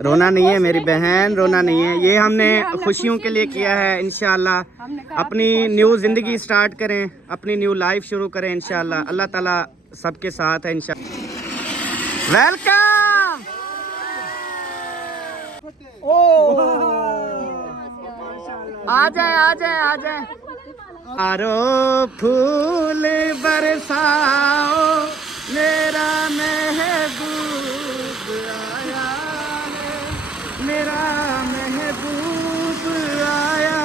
रोना नहीं है मेरी बहन, रोना नहीं है। ये हमने खुशियों के लिए किया है। इंशाल्लाह अपनी न्यू ज़िंदगी स्टार्ट करें, अपनी न्यू लाइफ शुरू करें इंशाल्लाह। अल्लाह ताला सबके साथ है इंशाल्लाह। वेलकम। आ जाए आ जाए आ जाए। आरो फूल बरसाओ मेरा महबूब आया है, मेरा महबूब आया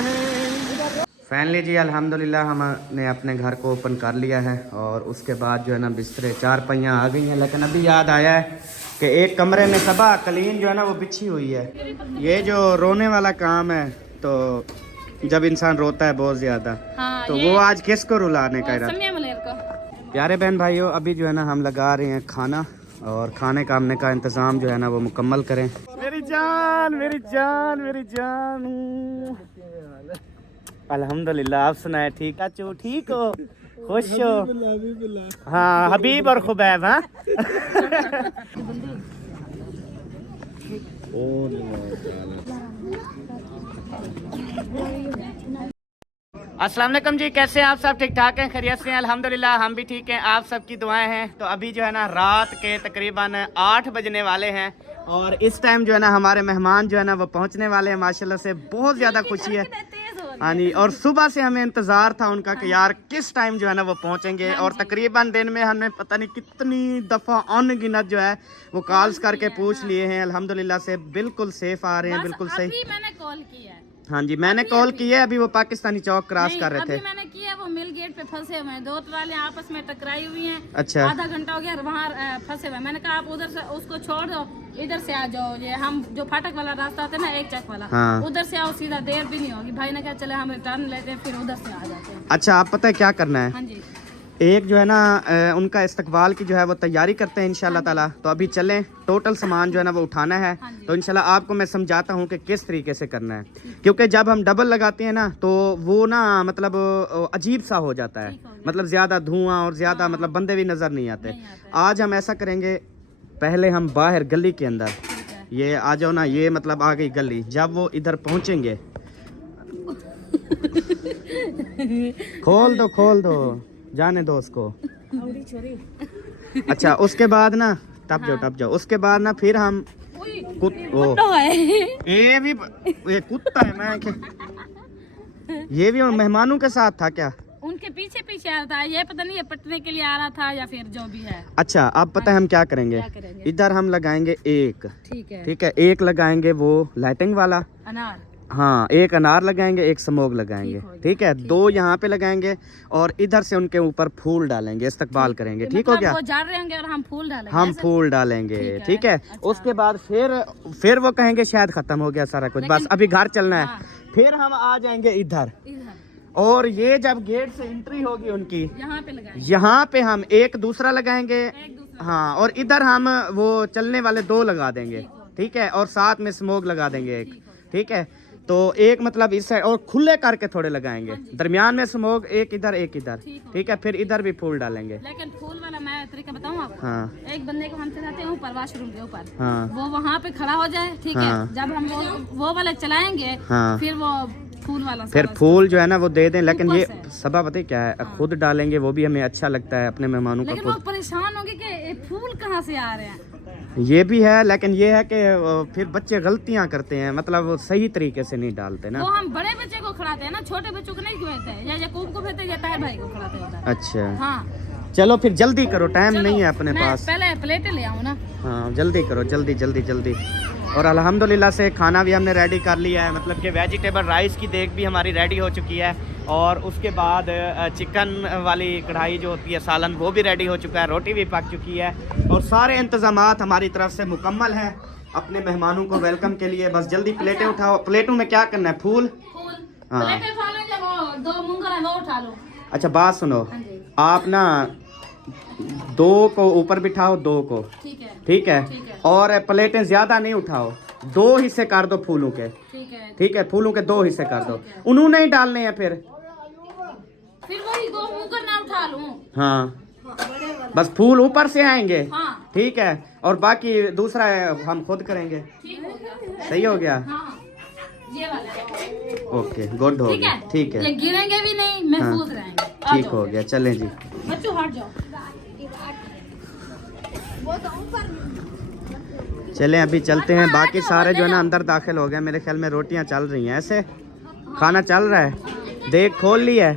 है। फाइनली जी अल्हम्दुलिल्लाह हमने अपने घर को ओपन कर लिया है और उसके बाद जो है ना बिस्तरे चार पहियाँ आ गई हैं। लेकिन अभी याद आया है कि एक कमरे में सबा कलीन जो है ना वो बिछी हुई है। ये जो रोने वाला काम है, तो जब इंसान रोता है बहुत ज़्यादा, हाँ, तो वो आज किसको रुलाने का इरादा? प्यारे बहन भाइयों, अभी जो है ना हम लगा रहे हैं खाना और खाने का हमने का इंतज़ाम जो है ना वो मुकम्मल करें। मेरी जान मेरी जान मेरी जान। अल्हम्दुलिल्लाह, आप सुनाए ठीक? चाचू ठीक हो, खुश हो? हाँ, हबीब और खुबैब। हाँ अस्सलाम वालेकुम जी, कैसे हैं आप सब? ठीक ठाक हैं, खैरियत से हैं? अल्हम्दुलिल्लाह हम भी ठीक हैं, आप सबकी दुआएं हैं। तो अभी जो है ना रात के तकरीबन 8 बजने वाले हैं और इस टाइम जो है ना हमारे मेहमान जो है ना वो पहुंचने वाले हैं। माशाल्लाह से बहुत ज़्यादा खुशी है। हाँ जी, और सुबह से हमें इंतज़ार था उनका कि यार किस टाइम जो है ना वो पहुंचेंगे। और तकरीबन दिन में हमने पता नहीं कितनी दफ़ा अनगिनत जो है वो कॉल्स करके पूछ लिए हैं। अल्हम्दुलिल्लाह से बिल्कुल सेफ आ रहे हैं, बिल्कुल सही। अभी मैंने कॉल किया है। हाँ जी, मैंने कॉल की है। अभी वो पाकिस्तानी चौक क्रॉस कर रहे थे। अभी मैंने किया, वो मिल गेट पे फंसे हुए हैं, दो ट्राले आपस में टकराई हुई हैं। अच्छा, आधा घंटा हो गया वहाँ फंसे हुए। मैंने कहा आप उधर से उसको छोड़ दो, इधर से आ जाओ। ये हम जो फाटक वाला रास्ता होता है ना, एक चक वाला, हाँ, उधर से आओ सीधा, देर भी नहीं होगी। भाई ने कहा चले हम रिटर्न लेते हैं, फिर उधर से आ जाते हैं। अच्छा, आप पता है क्या करना है? हाँ जी, एक जो है ना उनका इस्तकबाल की जो है वो तैयारी करते हैं इंशाल्लाह ताला। तो अभी चलें, टोटल सामान जो है ना वो उठाना है। तो इंशाल्लाह आपको मैं समझाता हूँ कि किस तरीके से करना है, क्योंकि जब हम डबल लगाते हैं ना तो वो ना मतलब अजीब सा हो जाता है, मतलब ज़्यादा धुआं और ज़्यादा मतलब बंदे भी नज़र नहीं आते। आज हम ऐसा करेंगे, पहले हम बाहर गली के अंदर, ये आ जाओ ना, ये मतलब आ गई गली। जब वो इधर पहुँचेंगे खोल दो जाने दो उसको। अच्छा, उसके बाद ना टप जाओ। उसके बाद ना फिर हम ये भी ये कुत्ता है मैं ये भी मेहमानों के साथ था क्या? उनके पीछे पीछे आ रहा था, ये पता नहीं ये पटने के लिए आ रहा था या फिर जो भी है। अच्छा, अब पता है हम क्या करेंगे? इधर हम लगाएंगे एक, ठीक है, एक लगाएंगे वो लाइटिंग वाला अनार। हाँ, एक अनार लगाएंगे, एक स्मोक लगाएंगे, ठीक है। दो यहाँ पे लगाएंगे और इधर से उनके ऊपर फूल डालेंगे, इस्तकबाल करेंगे, ठीक हो गया? वो जा रहे होंगे और हम फूल डालेंगे। हम फूल डालेंगे, ठीक है। अच्छा। उसके बाद फिर वो कहेंगे शायद खत्म हो गया सारा कुछ, बस अभी घर चलना है। हाँ। फिर हम आ जाएंगे इधर और ये जब गेट से एंट्री होगी उनकी, यहाँ पे हम एक दूसरा लगाएंगे। हाँ, और इधर हम वो चलने वाले दो लगा देंगे, ठीक है, और साथ में स्मोक लगा देंगे एक, ठीक है। तो एक मतलब इस साइड और खुले करके थोड़े लगाएंगे, दरमियान में स्मोक, एक इधर एक इधर, ठीक है। फिर इधर भी फूल डालेंगे। लेकिन फूल वाला मैं तरीका बताऊं आपको? हाँ। एक बंदे को हम चलाते हैं ऊपर वॉशरूम के ऊपर, हाँ, वो वहाँ पे खड़ा हो जाए, ठीक है। जब हम वो वाला चलाएंगे, हाँ, फिर वो फूल वाला, फिर फूल जो है ना वो दे दें। लेकिन ये सबा पता क्या है, खुद डालेंगे वो भी हमें अच्छा लगता है अपने मेहमानों का। लेकिन वो परेशान होंगे कि फूल कहाँ से आ रहे हैं। ये भी है, लेकिन ये है कि फिर बच्चे गलतियां करते हैं, मतलब वो सही तरीके से नहीं डालते ना। वो हम बड़े बच्चे को खिलाते हैं ना, छोटे बच्चों को नहीं खिलाते हैं, या याकूब को खिलाते हैं या ताहिर भाई को खिलाते हैं। अच्छा, हाँ, चलो फिर जल्दी करो, टाइम नहीं है अपने पास। पहले प्लेटें ले आऊं ना। हाँ, जल्दी करो, जल्दी जल्दी जल्दी। और अल्हम्दुलिल्लाह से खाना भी हमने रेडी कर लिया है, मतलब कि वेजिटेबल राइस की देग भी हमारी रेडी हो चुकी है। और उसके बाद चिकन वाली कढ़ाई जो होती है सालन, वो भी रेडी हो चुका है, रोटी भी पक चुकी है और सारे इंतज़ामात हमारी तरफ से मुकम्मल हैं अपने मेहमानों को वेलकम के लिए। बस जल्दी प्लेटें उठाओ। प्लेटों में क्या करना है? फूल। हाँ, अच्छा बात सुनो, आप ना दो को ऊपर बिठाओ, दो को, ठीक है। और प्लेटें ज़्यादा नहीं उठाओ, 2 हिस्से कर दो फूलों के, ठीक है। फूलों के 2 हिस्से कर दो, उन्होंने ही डालने हैं। फिर वही 2 मुकर ना उठा लूं। हाँ, बस फूल ऊपर से आएंगे। हाँ ठीक है, और बाकी दूसरा है हम खुद करेंगे। ठीक हो गया। सही हो गया। हाँ ये वाला है। ओके गुड हो गया। ठीक है, ये गिरेंगे भी नहीं, महफूज रहेंगे। आ ठीक जाओ। हो गया। चलें जी, बच्चों हट जाओ। चलें अभी चलते हैं। बाकी सारे जो है ना अंदर दाखिल हो गए। मेरे ख्याल में रोटियां चल रही हैं, ऐसे खाना चल रहा है। देख खोल ली है।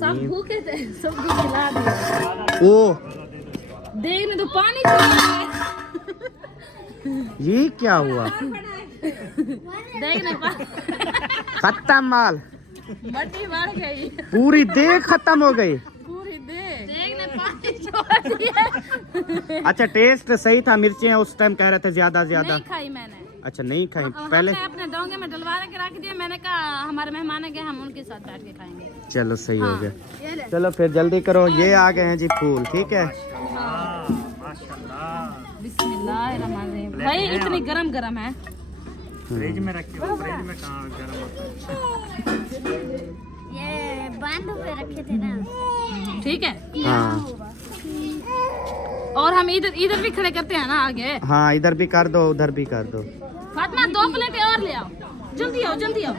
सब भूखे थे, सबको खिला दिया। ओ देखने तो पानी ये क्या हुआ? देखने खत्म माल, मट्टी बढ़ गई। पूरी देख खत्म हो गई। पूरी देखने पानी छोड़ दिया। अच्छा टेस्ट सही था? मिर्चियाँ उस टाइम कह रहे थे ज्यादा ज्यादा। नहीं खाई मैंने। अच्छा नहीं खाई हमने पहले? अपने डोंगे में डलवा के रख दिया। मैंने कहा हमारे मेहमान है, हम उनके साथ बैठ के खाएंगे। चलो सही हो गया। ये ले। चलो फिर जल्दी करो। ये आ गए हैं जी फूल। ठीक है, बिस्मिल्लाहिर्रहमानिर्रहीम। भाई इतनी गरम गरम है। फ्रिज में रखे हो, फ्रिज में कहाँ गर्म होता है। ये बांध पे रखे थे ना। ठीक है, हाँ और हम इधर भी खड़े करते हैं ना आगे। हाँ, इधर भी कर दो उधर भी कर दो। फातिमा 2 प्लेटें और ले आओ, जल्दी आओ जल्दी आओ।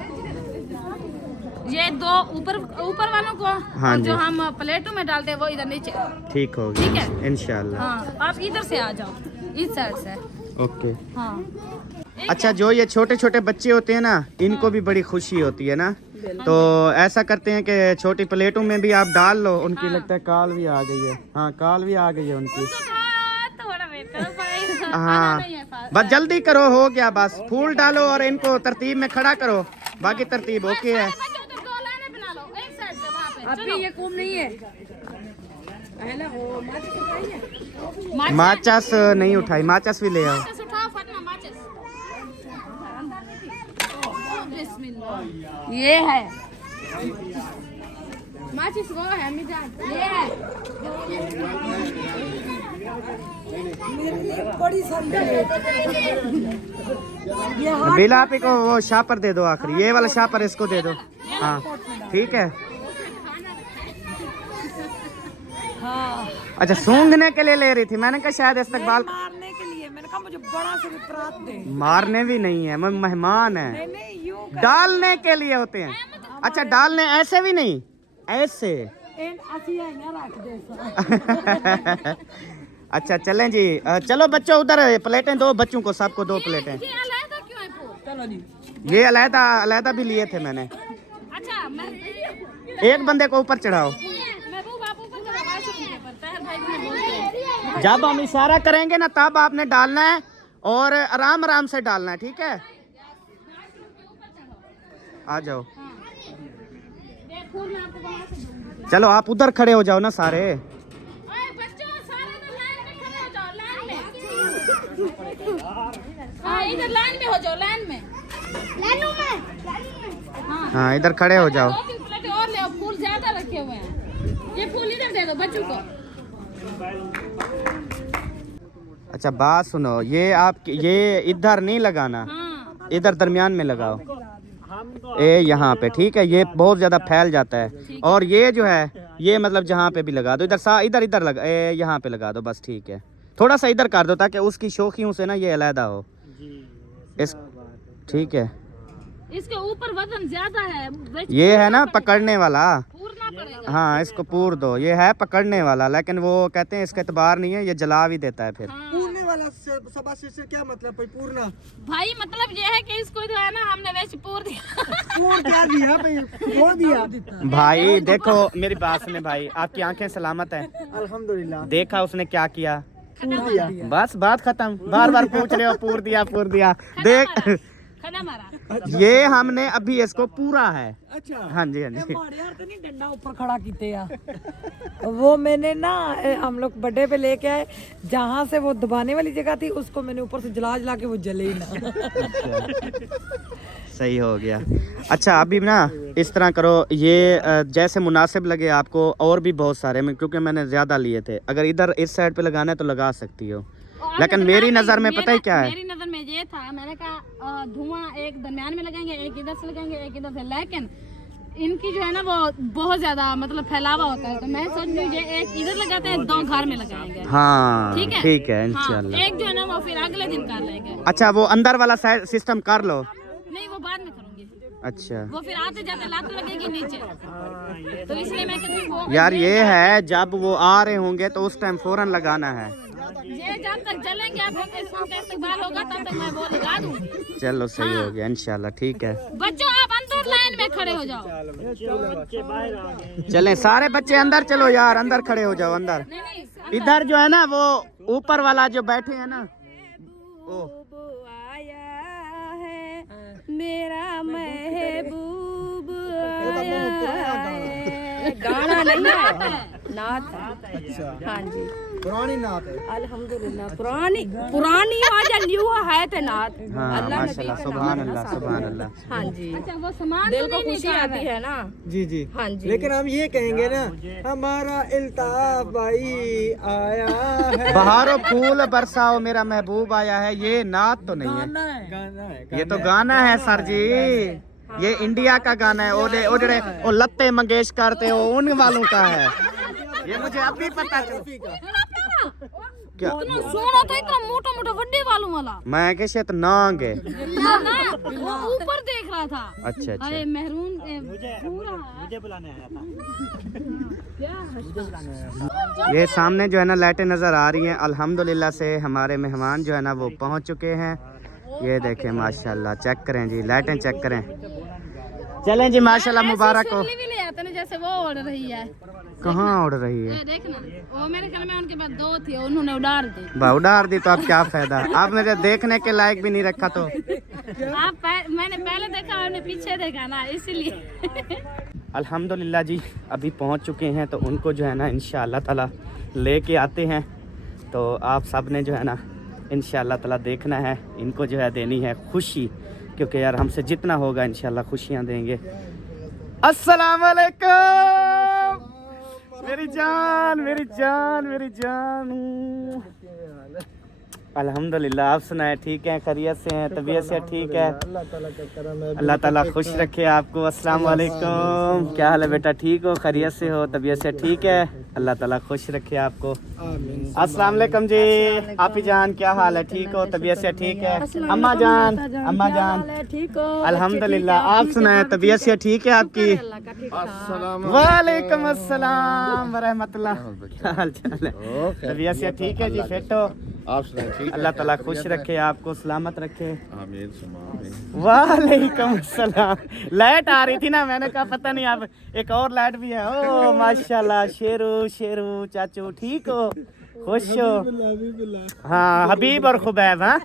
ये 2 ऊपर वालों को, हाँ और जी। जो हम प्लेटों में डालते हैं वो इधर नीचे। ठीक हो ठीक गया है। इंशाल्लाह। हाँ आप इधर से आ जाओ, इस साइड से। ओके। हाँ अच्छा जो ये छोटे छोटे बच्चे होते हैं ना, इनको भी बड़ी खुशी होती है ना, तो ऐसा करते हैं कि छोटी प्लेटों में भी आप डाल लो। उनकी लगता है काल भी आ गई है। हाँ काल भी आ गई है उनकी। थोड़ा वेट करो भाई। हाँ बस जल्दी करो, हो गया बस। फूल डालो और इनको तरतीब में खड़ा करो। बाकी तरतीब ओके है। अभी ये कूम नहीं है। माचस नहीं उठाई, माचस भी ले आओ। ये है माचिस, वो है मिजान, ये है। बिला पे को वो शापर दे दो आखिरी, ये वाला शापर इसको दे दो। हाँ ठीक है। अच्छा सूंघने के लिए ले रही थी, मैंने कहा शायद इस्तकबाल मारने के लिए। मैंने कहा मुझे बड़ा से विपरात दे। मारने भी नहीं है, मेहमान है। नहीं यूं डालने के लिए होते हैं। अच्छा डालने ऐसे भी नहीं, ऐसे। ऐसी है ना रख जैसा। अच्छा चलें जी। चलो बच्चों उधर प्लेटें दो, बच्चों को सबको 2 प्लेटें। चलो जी। ये अलहदा अलहदा भी लिए थे मैंने। अच्छा एक बंदे को ऊपर चढ़ाओ। जब हम इशारा करेंगे ना तब आपने डालना है, और आराम आराम से डालना है। ठीक है, आ जाओ। चलो आप उधर खड़े हो जाओ ना सारे। इधर लाइन में हो जाओ, लाइन में। हाँ इधर खड़े हो जाओ। 2-3 प्लेटें और ले आओ, फूल ज्यादा रखे हुए हैं। ये फूल इधर दे दो बच्चों को। अच्छा बात सुनो, ये आप ये इधर नहीं लगाना, हाँ इधर दरमियान में लगाओ। ए यहाँ पे। ठीक है, ये बहुत ज्यादा फैल जाता है। और ये जो है ये मतलब जहाँ पे भी लगा दो, इधर इधर इधर लगा, यहाँ पे लगा दो बस। ठीक है, थोड़ा सा इधर कर दो ताकि उसकी शोखियों से ना ये अलहदा हो। इस ठीक है, इसके ऊपर वजन ज्यादा है, ये है ना पकड़ने वाला। पूरना पड़ेगा। हाँ इसको पूर दो, ये है पकड़ने वाला, लेकिन वो कहते हैं इसका एतबार नहीं है, ये जला भी देता है फिर। पूरने वाला सबा से क्या मतलब भाई? पूरना भाई मतलब ये है कि इसको जो है ना हमने वैसे पूर दिया। पूर क्या दिया भाई? छोड़ दिया भाई देखो मेरी बात सुने भाई, आपकी आंखें सलामत है। अल्हम्दुलिल्लाह। देखा उसने क्या किया, पूर दिया। बस बात खत्म। बार बार पूछ रहे हो पूर दिया पूर दिया। देख खड़ा मारा। ये हमने अभी इसको पूरा है। अच्छा हाँ जी हाँ जी। हमारे यार तो नहीं डंडा ऊपर खड़ा कीते या। वो मैंने ना हम लोग बर्थडे पे लेके आए, जहाँ से वो दबाने वाली जगह थी उसको मैंने ऊपर से जला के वो जले ही ना। सही हो गया। अच्छा अभी ना इस तरह करो, ये जैसे मुनासिब लगे आपको, और भी बहुत सारे में क्योंकि मैंने ज़्यादा लिए थे। अगर इधर इस साइड पे लगाना है तो लगा सकती हो, लेकिन मेरी नज़र में पता है क्या है, मेरी नजर में ये था, मैंने कहा धुआं एक दरमियान में लगाएंगे, एक इधर से लगाएंगे, एक इधर से, लेकिन इनकी जो है ना वो बहुत ज्यादा मतलब फैलावा होता है, तो मैं सोच रही हूँ एक इधर लगाते हैं, 2 घर में लगाएंगे। हाँ ठीक है, ठीक है हाँ, इंशाल्लाह। एक जो है ना वो फिर अगले दिन कर लेंगे। अच्छा वो अंदर वाला सिस्टम कर लो। नहीं वो बाद में करूंगी, अच्छा वो फिर आते जाते लात लगेगी नीचे, तो इसलिए मैं कहती हूँ वो यार ये है जब वो आ रहे होंगे तो उस टाइम फौरन लगाना है। ये जब तक जलेंगे आप इसका इस्तेमाल होगा तब तक मैं वो लगा दूंगी। चलो सही हो गया इंशाल्लाह ठीक है। बच्चों आप अंदर लाइन में खड़े हो जाओ। चलें सारे बच्चे अंदर चलो यार, अंदर खड़े हो जाओ अंदर। नहीं नहीं इधर जो है ना वो ऊपर वाला जो बैठे हैं ना ओ आया है मेरा महबूब आया है। गाना नहीं है, नात है। अच्छा हाँ जी पुरानी नात है। अल्हम्दुलिल्लाह, पुरानी पुरानी आज न्यू है तो नात। हाँ माशाल्लाह सुभान अल्लाह सुभान अल्लाह। हाँ जी अच्छा वो सामान दिल को खुशी आती है ना। जी जी हाँ जी लेकिन हम ये कहेंगे ना हमारा इल्ताफ भाई आया है। बहारो फूल बरसाओ मेरा महबूब आया है, ये नात तो नहीं है, गाना है ये तो गाना है सर जी। ये इंडिया का गाना है, ओडे ओडे ओ लत्ते मंगेशकर थे वो उन वालों का है। ये मुझे अभी पता चला। क्या इतना सोना था, इतना मोटा मोटा बड्डे वालों वाला। मैं कैसे तो नांग है। ना ना वो ऊपर देख रहा था। अच्छा अच्छा अरे मेहरून पूरा ये सामने जो है ना लाइटें नज़र आ रही हैं। अल्हम्दुलिल्लाह से हमारे मेहमान जो है ना वो पहुंच चुके हैं। ये देखें माशाल्लाह, चेक करें जी लाइटें चेक करें। चलें जी माशाल्लाह मुबारक हो। भी ले आते ना जैसे वो उड़ रही है। कहाँ उड़ रही है? ये देखना वो मेरे ख्याल में उनके पास 2 थी, उन्होंने उड़ार दी। उड़ार दी तो अब क्या फायदा, आप मुझे देखने के लायक भी नहीं रखा तो। मैंने पहले देखा और पीछे देखा ना इसीलिए। अल्हम्दुलिल्लाह जी अभी पहुंच चुके हैं, तो उनको जो है ना इंशाअल्लाह ताला लेके आते हैं। तो आप सब ने जो है ना इंशाअल्लाह ताला देखना है, इनको जो है देनी है खुशी, क्योंकि यार हमसे जितना होगा इंशाअल्लाह खुशियाँ देंगे। अस्सलाम वालेकुम मेरी जान मेरी जान मेरी जान। अल्हम्दुलिल्लाह, आप सुनाए ठीक हैं, खैरियत से हैं, तबीयत से ठीक है? अल्लाह ताला का करम है। अल्लाह ताला खुश रखे आपको। अस्सलाम वालेकुम, क्या हाल है बेटा, ठीक हो, खैरियत से हो, तबीयत से ठीक है? अल्लाह ताला खुश रखे आपको। आमीन। अस्सलाम वालेकुम जी, आपी जान क्या हाल है, ठीक हो, तबीयत से ठीक है? अम्मा जान ठीक हो? अल्हम्दुलिल्लाह, आप सुनाए तबीयत से ठीक है आपकी? वालेकुम अस्सलाम वरहमतुल्लाह, क्या हाल चाल है? तबीयत से ठीक है जी, फिट हो? आप सुनाए ठीक? अल्लाह ताला खुश रखे आपको, सलामत रखे। आमीन सुमा। वालेकुम अस्सलाम। लाइट आ रही थी ना, मैंने कहा पता नहीं अब एक और लाइट भी है। ओ माशाल्लाह, शेरू शेरू चाचू ठीक हो, खुश हो? हाँ हबीब और खुबैब। हाँ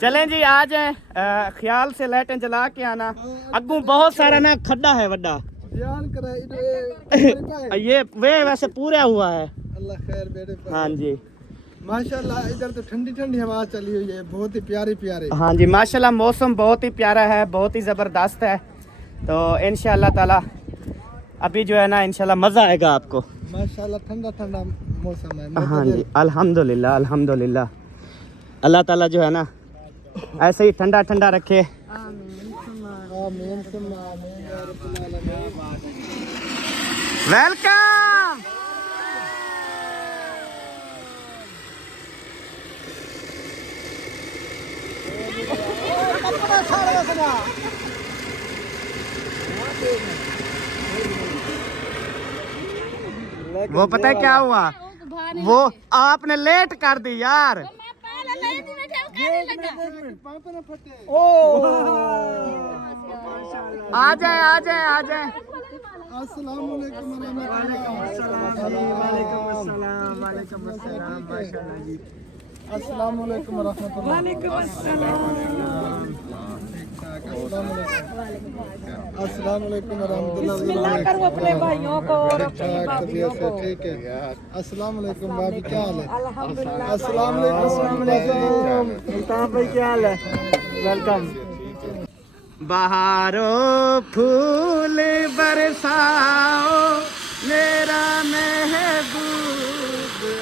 चलें जी आ जाए, ख्याल से लाइटें जला के आना। अग्गू बहुत सारा ना खड्डा है वड्डा। ये वे वैसे पूरा हुआ है। अल्लाह खैर बेटे। हाँ जी माशाल्लाह, इधर तो ठंडी ठंडी हवा चली हुई है, बहुत ही प्यारी प्यारी। हाँ जी माशाल्लाह, मौसम बहुत ही प्यारा है, बहुत ही ज़बरदस्त है। तो इंशाल्लाह ताला अभी जो है ना इंशाल्लाह मज़ा आएगा आपको। माशाल्लाह ठंडा ठंडा मौसम है। हाँ जी अल्हम्दुलिल्लाह अल्हम्दुलिल्लाह, अल्लाह ताला जो है ना ऐसे ही ठंडा ठंडा रखे। आमीन सुम्मा आमीन या रब्बुल आलमीन। वेलकम। वो पता है क्या हुआ, वो आपने लेट कर दी यार। आ जाए आ जाए आ जाए। अस्सलाम वालेकुम अस्सलाम वालेकुम रहमतुल्लाह। अस्सलाम वालेकुम रहमतुल्लाह। करो अपने भाइयों को और अपनी भाभियों को। ठीक है। अस्सलाम वालेकुम भाभी, क्या हाल है? अल्हम्दुलिल्लाह। अस्सलाम वालेकुम। मुल्तान भाई क्या हाल है? वेलकम। बहारों फूल बरसाओ मेरा महबूब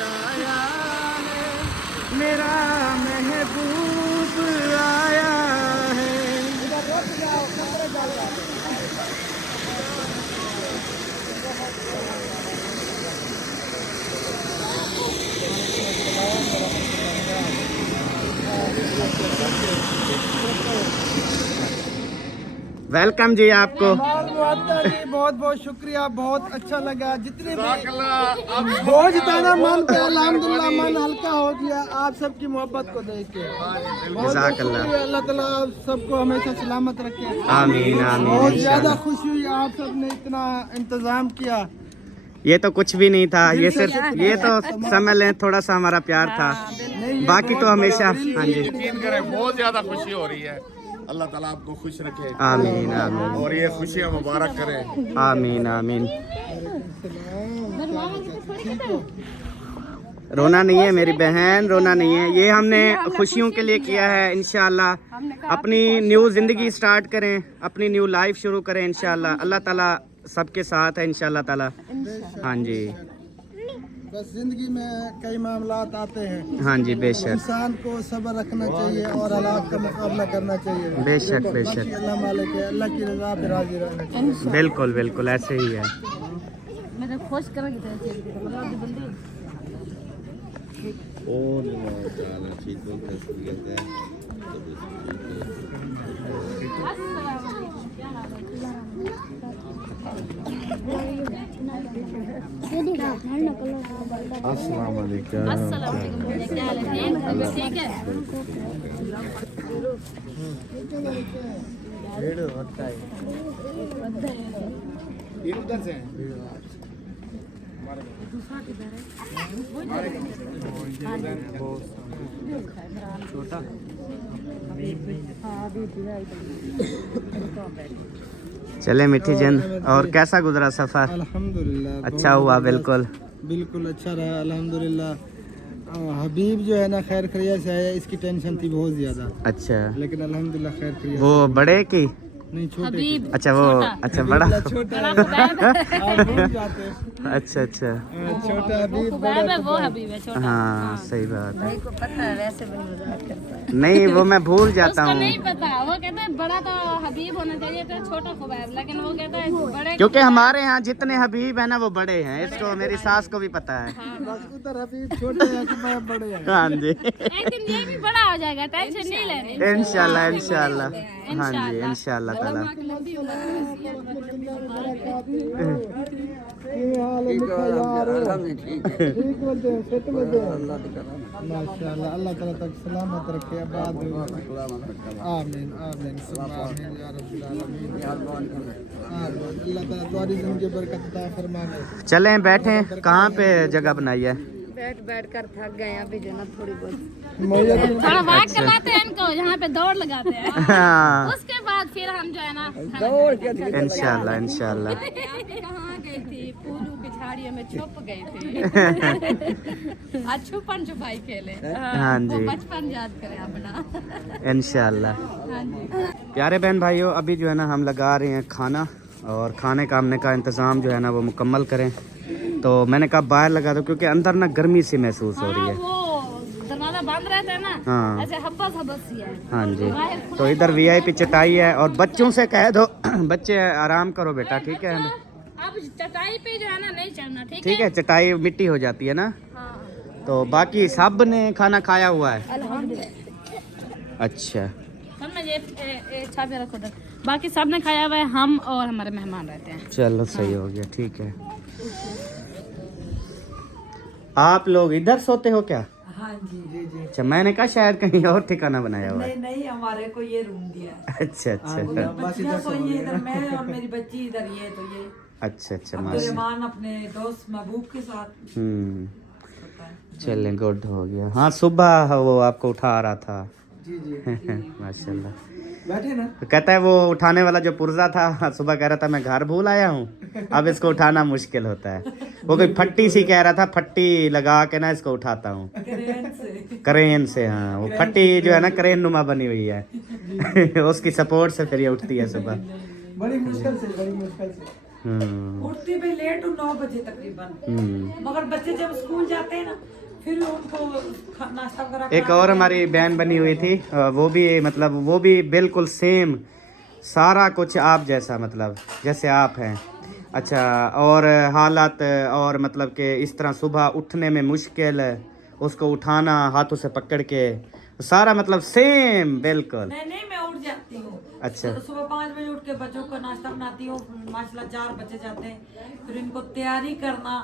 आया है, मेरा महबूब आया है। वेलकम जी आपको। बहुत बहुत शुक्रिया, बहुत अच्छा लगा। जितने भी बोझ था ना मन पे, अल्हम्दुलिल्लाह मन हल्का हो गया आप सबकी मोहब्बत को देख के। जज़ाकल्लाह। अल्लाह ताला आप सबको हमेशा सलामत रखे। आमीन आमीन बहुत ज्यादा इंशाल्लाह। खुशी हुई आप सबने इतना इंतजाम किया। ये तो कुछ भी नहीं था, ये सिर्फ ये तो समझ लें थोड़ा सा हमारा प्यार था, बाकी तो हमेशा। हाँ जी यकीन करें बहुत ज्यादा खुशी हो रही है। अल्लाह ताला आपको खुश रखे आमीन आमीन और ये खुशियां मुबारक करें। आमीन आमीन। रोना नहीं है मेरी बहन, रोना नहीं है। ये हमने खुशियों के लिए किया है। इंशाल्लाह अपनी न्यू जिंदगी स्टार्ट करें, अपनी न्यू लाइफ शुरू करें इंशाल्लाह। अल्लाह ताला सबके साथ है इंशाल्लाह ताला। हाँ जी बस जिंदगी में कई मामलात आते हैं, हाँ जी बेशक इंसान को सब्र रखना चाहिए और हालात का मुकाबला करना चाहिए। बेशक बेशक, अल्लाह मालिक है, अल्लाह की रजा पे राजी रहना चाहिए। बिल्कुल बिल्कुल ऐसे ही है। मैं खुश करेंगे अस्सलाम वालेकुम। ठीक है। ये उधर से चले मीठी जन, और कैसा गुजरा सफर? अल्हम्दुलिल्लाह अच्छा हुआ? बिल्कुल बिल्कुल अच्छा रहा अल्हम्दुलिल्लाह। हबीब जो है ना खैर खैरियत से आया, इसकी टेंशन थी बहुत ज्यादा, अच्छा। लेकिन अल्हम्दुलिल्लाह खैर खैरियत। वो बड़े की? नहीं छोटे हबीब अच्छा वो, अच्छा बड़ा। छोटा हुबैब आप भूल जाते हैं। अच्छा अच्छा छोटा हबीब हुबैब है, वो हबीब है छोटा। हाँ सही बात है। को पता है वैसे भी मजाक करता है। नहीं वो मैं भूल जाता उसको हूँ, नहीं पता, वो कहता है बड़ा तो हबीब होना चाहिए था, छोटा हुबैब, लेकिन वो कहता है बड़े। क्योंकि हमारे यहाँ जितने हबीब है ना वो बड़े हैं। इसको मेरी सास को भी पता है। बस उधर हबीब छोटे हैं कि मैं बड़े हैं। हाँ जी एक दिन ये भी बड़ा हो जाएगा, टेंशन नहीं लेनी। इंशाल्लाह इंशाल्लाह। हाँ जी इंशाल्लाह ताला। माशाल्लाह, अल्लाह ताला तक सलामत रखे। आबाद आमीन आमीन आमीन या रब्बुल आलमीन। अल्लाह ताला तुम्हारी जिंदगी बरकत अता फरमाए। चलें बैठें, कहाँ पे जगह बनाई है? बैठ कर थक गए अभी जो ना थोड़ी बहुत। थोड़ा वॉक करवाते हैं इनको, यहाँ पे दौड़ लगाते हैं, हाँ उसके बाद फिर हम जो है ना इंशाल्लाह इंशाल्लाह। कहाँ गई थी, फूलों की झाड़ियों में छुप गई थी। आज छुपन छुपाई खेले। हाँ वो जी बचपन याद करें अपना। इंशाल्लाह। हाँ जी। प्यारे बहन भाइयों, अभी जो है ना हम लगा रहे हैं खाना, और खाने का हमने का इंतज़ाम जो है ना वो मुकम्मल करें। तो मैंने कहा बाहर लगा दो, क्योंकि अंदर ना गर्मी सी महसूस हो रही है। वो दरवाजा बंद रहता है ना, हाँ ऐसे हब्बस हब्बस सी है। हाँ जी, तो इधर VIP चटाई है, और बच्चों से कह दो बच्चे आराम करो बेटा, ठीक है? अब चटाई पे जो है ना नहीं चढ़ना, ठीक है? ठीक है, चटाई मिट्टी हो जाती है ना। हाँ। तो बाकी सब ने खाना खाया हुआ है? अल्हम्दुलिल्लाह। अच्छा सब में ये छापे रखो उधर। बाकी सब ने खाया हुआ है, हम और हमारे मेहमान रहते हैं। चलो सही हो गया, ठीक है। आप लोग इधर सोते हो क्या? हाँ जी जी जी। अच्छा, मैंने कहा शायद कहीं और ठिकाना बनाया हुआ है। नहीं नहीं, हमारे को ये रूम दिया है। अच्छा अच्छा बच्चियाँ सोइए इधर, मैं और मेरी बच्ची इधर, ये तो ये अच्छा अच्छा अब्दुल माशा। रहमान अपने दोस्त महबूब के साथ होता है। चलें, गुड हो गया। हाँ सुबह वो आपको उठा रहा था। जी जी माशाल्लाह। बैठे ना। तो कहता है वो उठाने वाला जो पुर्जा था, सुबह कह रहा था मैं घर भूल आया हूँ, अब इसको उठाना मुश्किल होता है। वो कोई फट्टी सी कह रहा था, फट्टी लगा के ना इसको उठाता हूँ क्रेन से। हाँ वो फट्टी जो है ना क्रेन नुमा बनी हुई है उसकी सपोर्ट से फिर ये उठती है सुबह। बड़ी मुश्किल से, बड़ी मुश्किल से। उठती भी लेट हूँ 9 बजे तकरीबन, मगर बच्चे जब स्कूल जाते हैं ना फिर उनको नाश्ता वगैरह। एक और हमारी बहन बनी हुई थी, वो भी मतलब वो भी बिल्कुल सेम सारा कुछ आप जैसा, मतलब जैसे आप हैं। अच्छा, और हालात और मतलब कि इस तरह सुबह उठने में मुश्किल, उसको उठाना हाथों से पकड़ के, सारा मतलब सेम बिल्कुल। नहीं नहीं, मैं उठ जाती हूँ, अच्छा। तो सुबह 5 बजे उठ के बच्चों को नाश्ता बनाती हूँ, माशाल्लाह 4 बच्चे जाते हैं, फिर इनको तैयारी करना,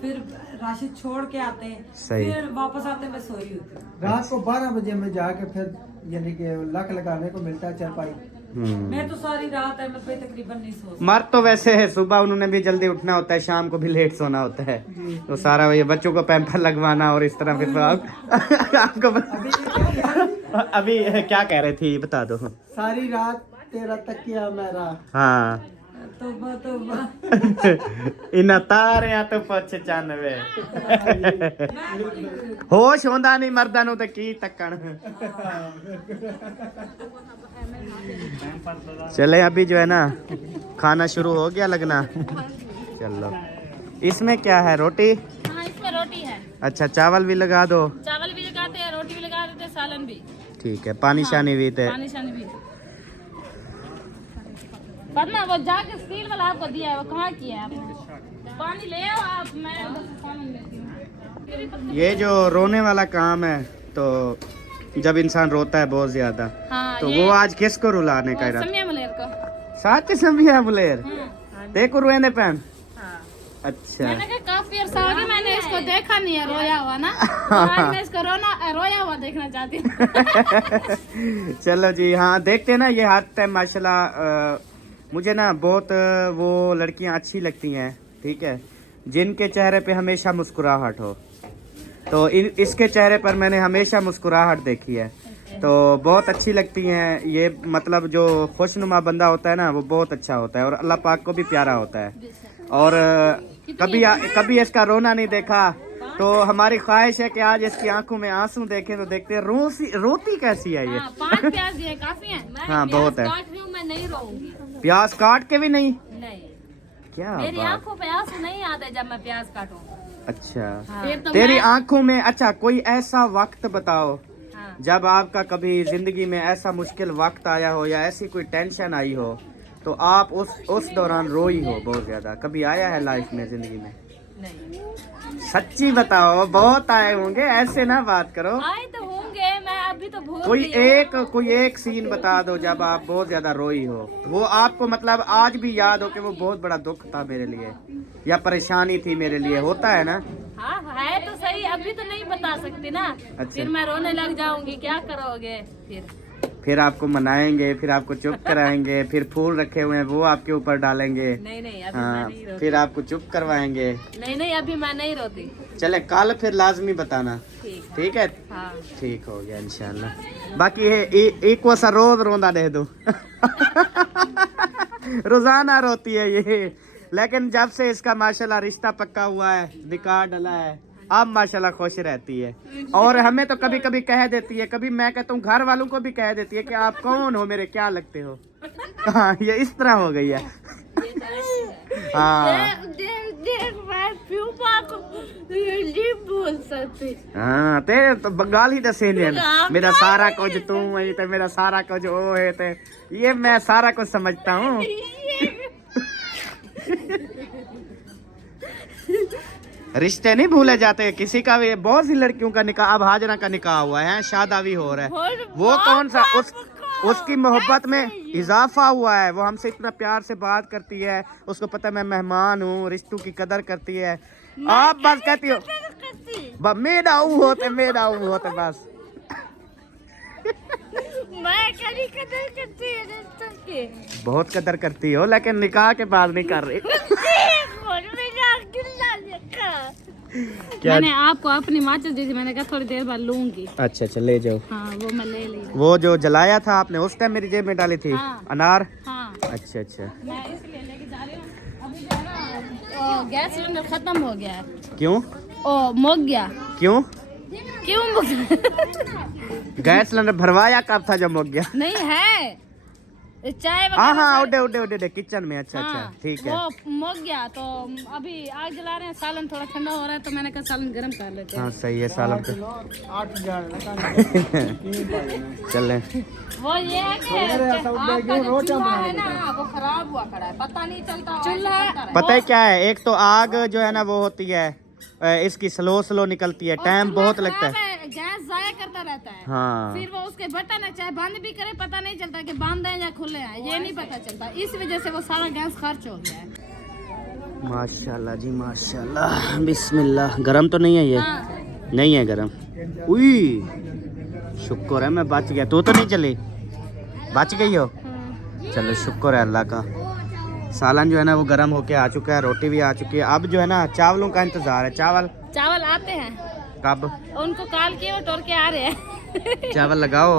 फिर राशिद छोड़ के आते हैं, सही। फिर वापस आते मैं सोई होती हूँ। रात को 12 बजे में जाके फिर यानी कि लक लगाने को मिलता है चारपाई। मैं तो सारी रात है, मैं कोई तकरीबन नहीं सोती। मर्द तो वैसे है, सुबह उन्होंने भी जल्दी उठना होता है, शाम को भी लेट सोना होता है, तो सारा ये बच्चों को पैम्पर लगवाना और इस तरह फिर आपको अभी क्या कह रहे थे बता दो। सारी रात तेरा तकिया मेरा। हाँ इन तारियां तो पुछ 95 होश होंदा नहीं मर्दां नूं ते की तक्कण। चले अभी जो है ना खाना शुरू हो गया लगना। चलो इसमें क्या है, रोटी? हाँ इसमें रोटी है। अच्छा चावल भी लगा दो। चावल भी लगाते हैं, रोटी भी लगा देते हैं, सालन भी। ठीक है पानी शानी भी थे। पानी शानी भी। पता वो जाके स्टील वाला आपको दिया है, वो कहाँ किया है आपने? पानी ले आओ आप, मैं उधर से सालन लेती हूँ। ये जो रोने वाला काम है, तो जब इंसान रोता है बहुत ज्यादा, हाँ, तो ये वो आज किसको रुलाने का इरादा? समिया मलेर को। साथ संभिया बुलेर देखो रोने पैन। अच्छा मैंने कहा काफी अरसा हो गया मैंने इसको देखा नहीं है रोया हुआ ना, तो आज मैं इसको रोया हुआ देखना चाहती हूँ। चलो जी हाँ देखते हैं ना, ये हाथ है माशाल्लाह। मुझे ना बहुत वो लड़कियां अच्छी लगती हैं, ठीक है, जिनके चेहरे पे हमेशा मुस्कुराहट हो। तो इसके चेहरे पर मैंने हमेशा मुस्कुराहट देखी है, तो बहुत अच्छी लगती हैं ये। मतलब जो खुशनुमा बंदा होता है ना वो बहुत अच्छा होता है और अल्लाह पाक को भी प्यारा होता है। और कभी इसका रोना नहीं देखा, तो हमारी ख्वाहिश है कि आज इसकी आंखों में आंसू देखें, तो देखते हैं रोती कैसी है ये। 5 प्याज दिए काफी है। हाँ बहुत है। काट रही हूँ मैं, नहीं रोऊंगी। प्याज काट के भी नहीं? नहीं, क्या मेरी बात। आंखों पे आंसू नहीं आते जब मैं प्याज काटूं। अच्छा फिर तो तेरी मैं- आंखों में। अच्छा कोई ऐसा वक्त बताओ हाँ। जब आपका कभी जिंदगी में ऐसा मुश्किल वक्त आया हो या ऐसी कोई टेंशन आई हो, तो आप उस दौरान रोई हो बहुत ज्यादा? कभी आया है लाइफ में, जिंदगी में? नहीं सच्ची बताओ। बहुत आए होंगे, ऐसे ना बात करो। आए तो होंगे, मैं अभी तो भूल कोई गई हूँ। कोई एक सीन बता दो जब आप बहुत ज्यादा रोई हो, वो आपको मतलब आज भी याद हो कि वो बहुत बड़ा दुख था मेरे लिए या परेशानी थी मेरे लिए, होता है ना? हाँ है तो सही, अभी तो नहीं बता सकती ना। अच्छा। फिर मैं रोने लग जाऊंगी, क्या करोगे फिर आपको मनाएंगे, फिर आपको चुप कराएंगे, फिर फूल रखे हुए हैं वो आपके ऊपर डालेंगे। नहीं अभी हाँ मैं नहीं रोती। फिर आपको चुप करवाएंगे। नहीं अभी मैं नहीं रोती। चले कल फिर लाजमी बताना, ठीक ठीक है? हाँ ठीक हो गया इंशाल्लाह। बाकी है एक वो सा रोज रोंदा दे दो। रोजाना रोती है ये, लेकिन जब से इसका माशाल्लाह रिश्ता पक्का हुआ है, निकाह डला है, अब माशाल्लाह खुश रहती है। और हमें तो कभी कभी कह देती है, कभी मैं कहता हूँ घर वालों को भी कह देती है कि आप कौन हो, मेरे क्या लगते हो। हाँ ये इस तरह हो गई है। हाँ बोल सकती। हाँ तेरे तो बंगाली दसे ने मेरा सारा कुछ तू है, ते मेरा सारा कुछ वो है, ते ये मैं सारा कुछ समझता हूँ। रिश्ते नहीं भूले जाते किसी का भी। बहुत सी लड़कियों का निकाह, अब हाजरा का निकाह हुआ है, शादी हो रहा है, वो कौन सा उसकी मोहब्बत में इजाफा हुआ है। वो हमसे इतना प्यार से बात करती है, उसको पता है मैं मेहमान हूँ, रिश्तों की कदर करती है। आप बस कहती हो मेरा होते बस। मैं कभी कदर करती है रिश्तों की। बहुत कदर करती हो, लेकिन निकाह के बाद नहीं कर रही। क्या? मैंने आपको अपनी माचिस दी थी, मैंने कहा थोड़ी देर बाद लूंगी। अच्छा अच्छा ले जाओ। हाँ वो मैं ले ली। वो जो जलाया था आपने उस टाइम मेरी जेब में डाली थी। हाँ। अनार। हाँ अच्छा अच्छा। मैं इसलिए लेके जा रही हूँ। अभी जो है ना गैस सिलेंडर खत्म हो गया है। क्यों? ओ मुक गया। क्यों मुक गया? गैस सिलेंडर भरवाया कब था जब मुक गया? नहीं है चाय हाँ हाँ उडे किचन में। अच्छा अच्छा ठीक है। वो मुक गया तो अभी आग जला रहे हैं, सालन थोड़ा ठंडा हो रहा है तो मैंने कहा सालन गर्म कर लेते हैं। हाँ सही है सालन पे। 8,000 चले। वो ये है कि आपका जो चूल्हा है ना वो खराब हुआ खड़ा है, पता नहीं चलता चूल्हा। पता है क्या है, एक तो आग जो है ना वो होती है इसकी स्लो निकलती है, टाइम बहुत लगता है। गैस जाया करता रहता है। हाँ फिर वो उसके बटन है, चाहे बंद भी करे पता नहीं चलता कि बंद है या खुले हैं, ये नहीं पता चलता। इस वजह से वो सारा गैस खर्च हो गया है। माशाल्लाह जी माशाल्लाह, बिस्मिल्लाह। गरम तो नहीं है ये? हाँ। नहीं है गरम। उई, शुक्र है मैं बच गया। तू तो नहीं चली, बच गई हो? चलो शुक्र है अल्लाह का। सालन जो है ना वो गर्म होके आ चुका है, रोटी भी आ चुकी है। अब जो है ना चावलों का इंतजार है। चावल आते हैं कब? उनको कॉल किए, वो टोर के आ रहे हैं। चावल लगाओ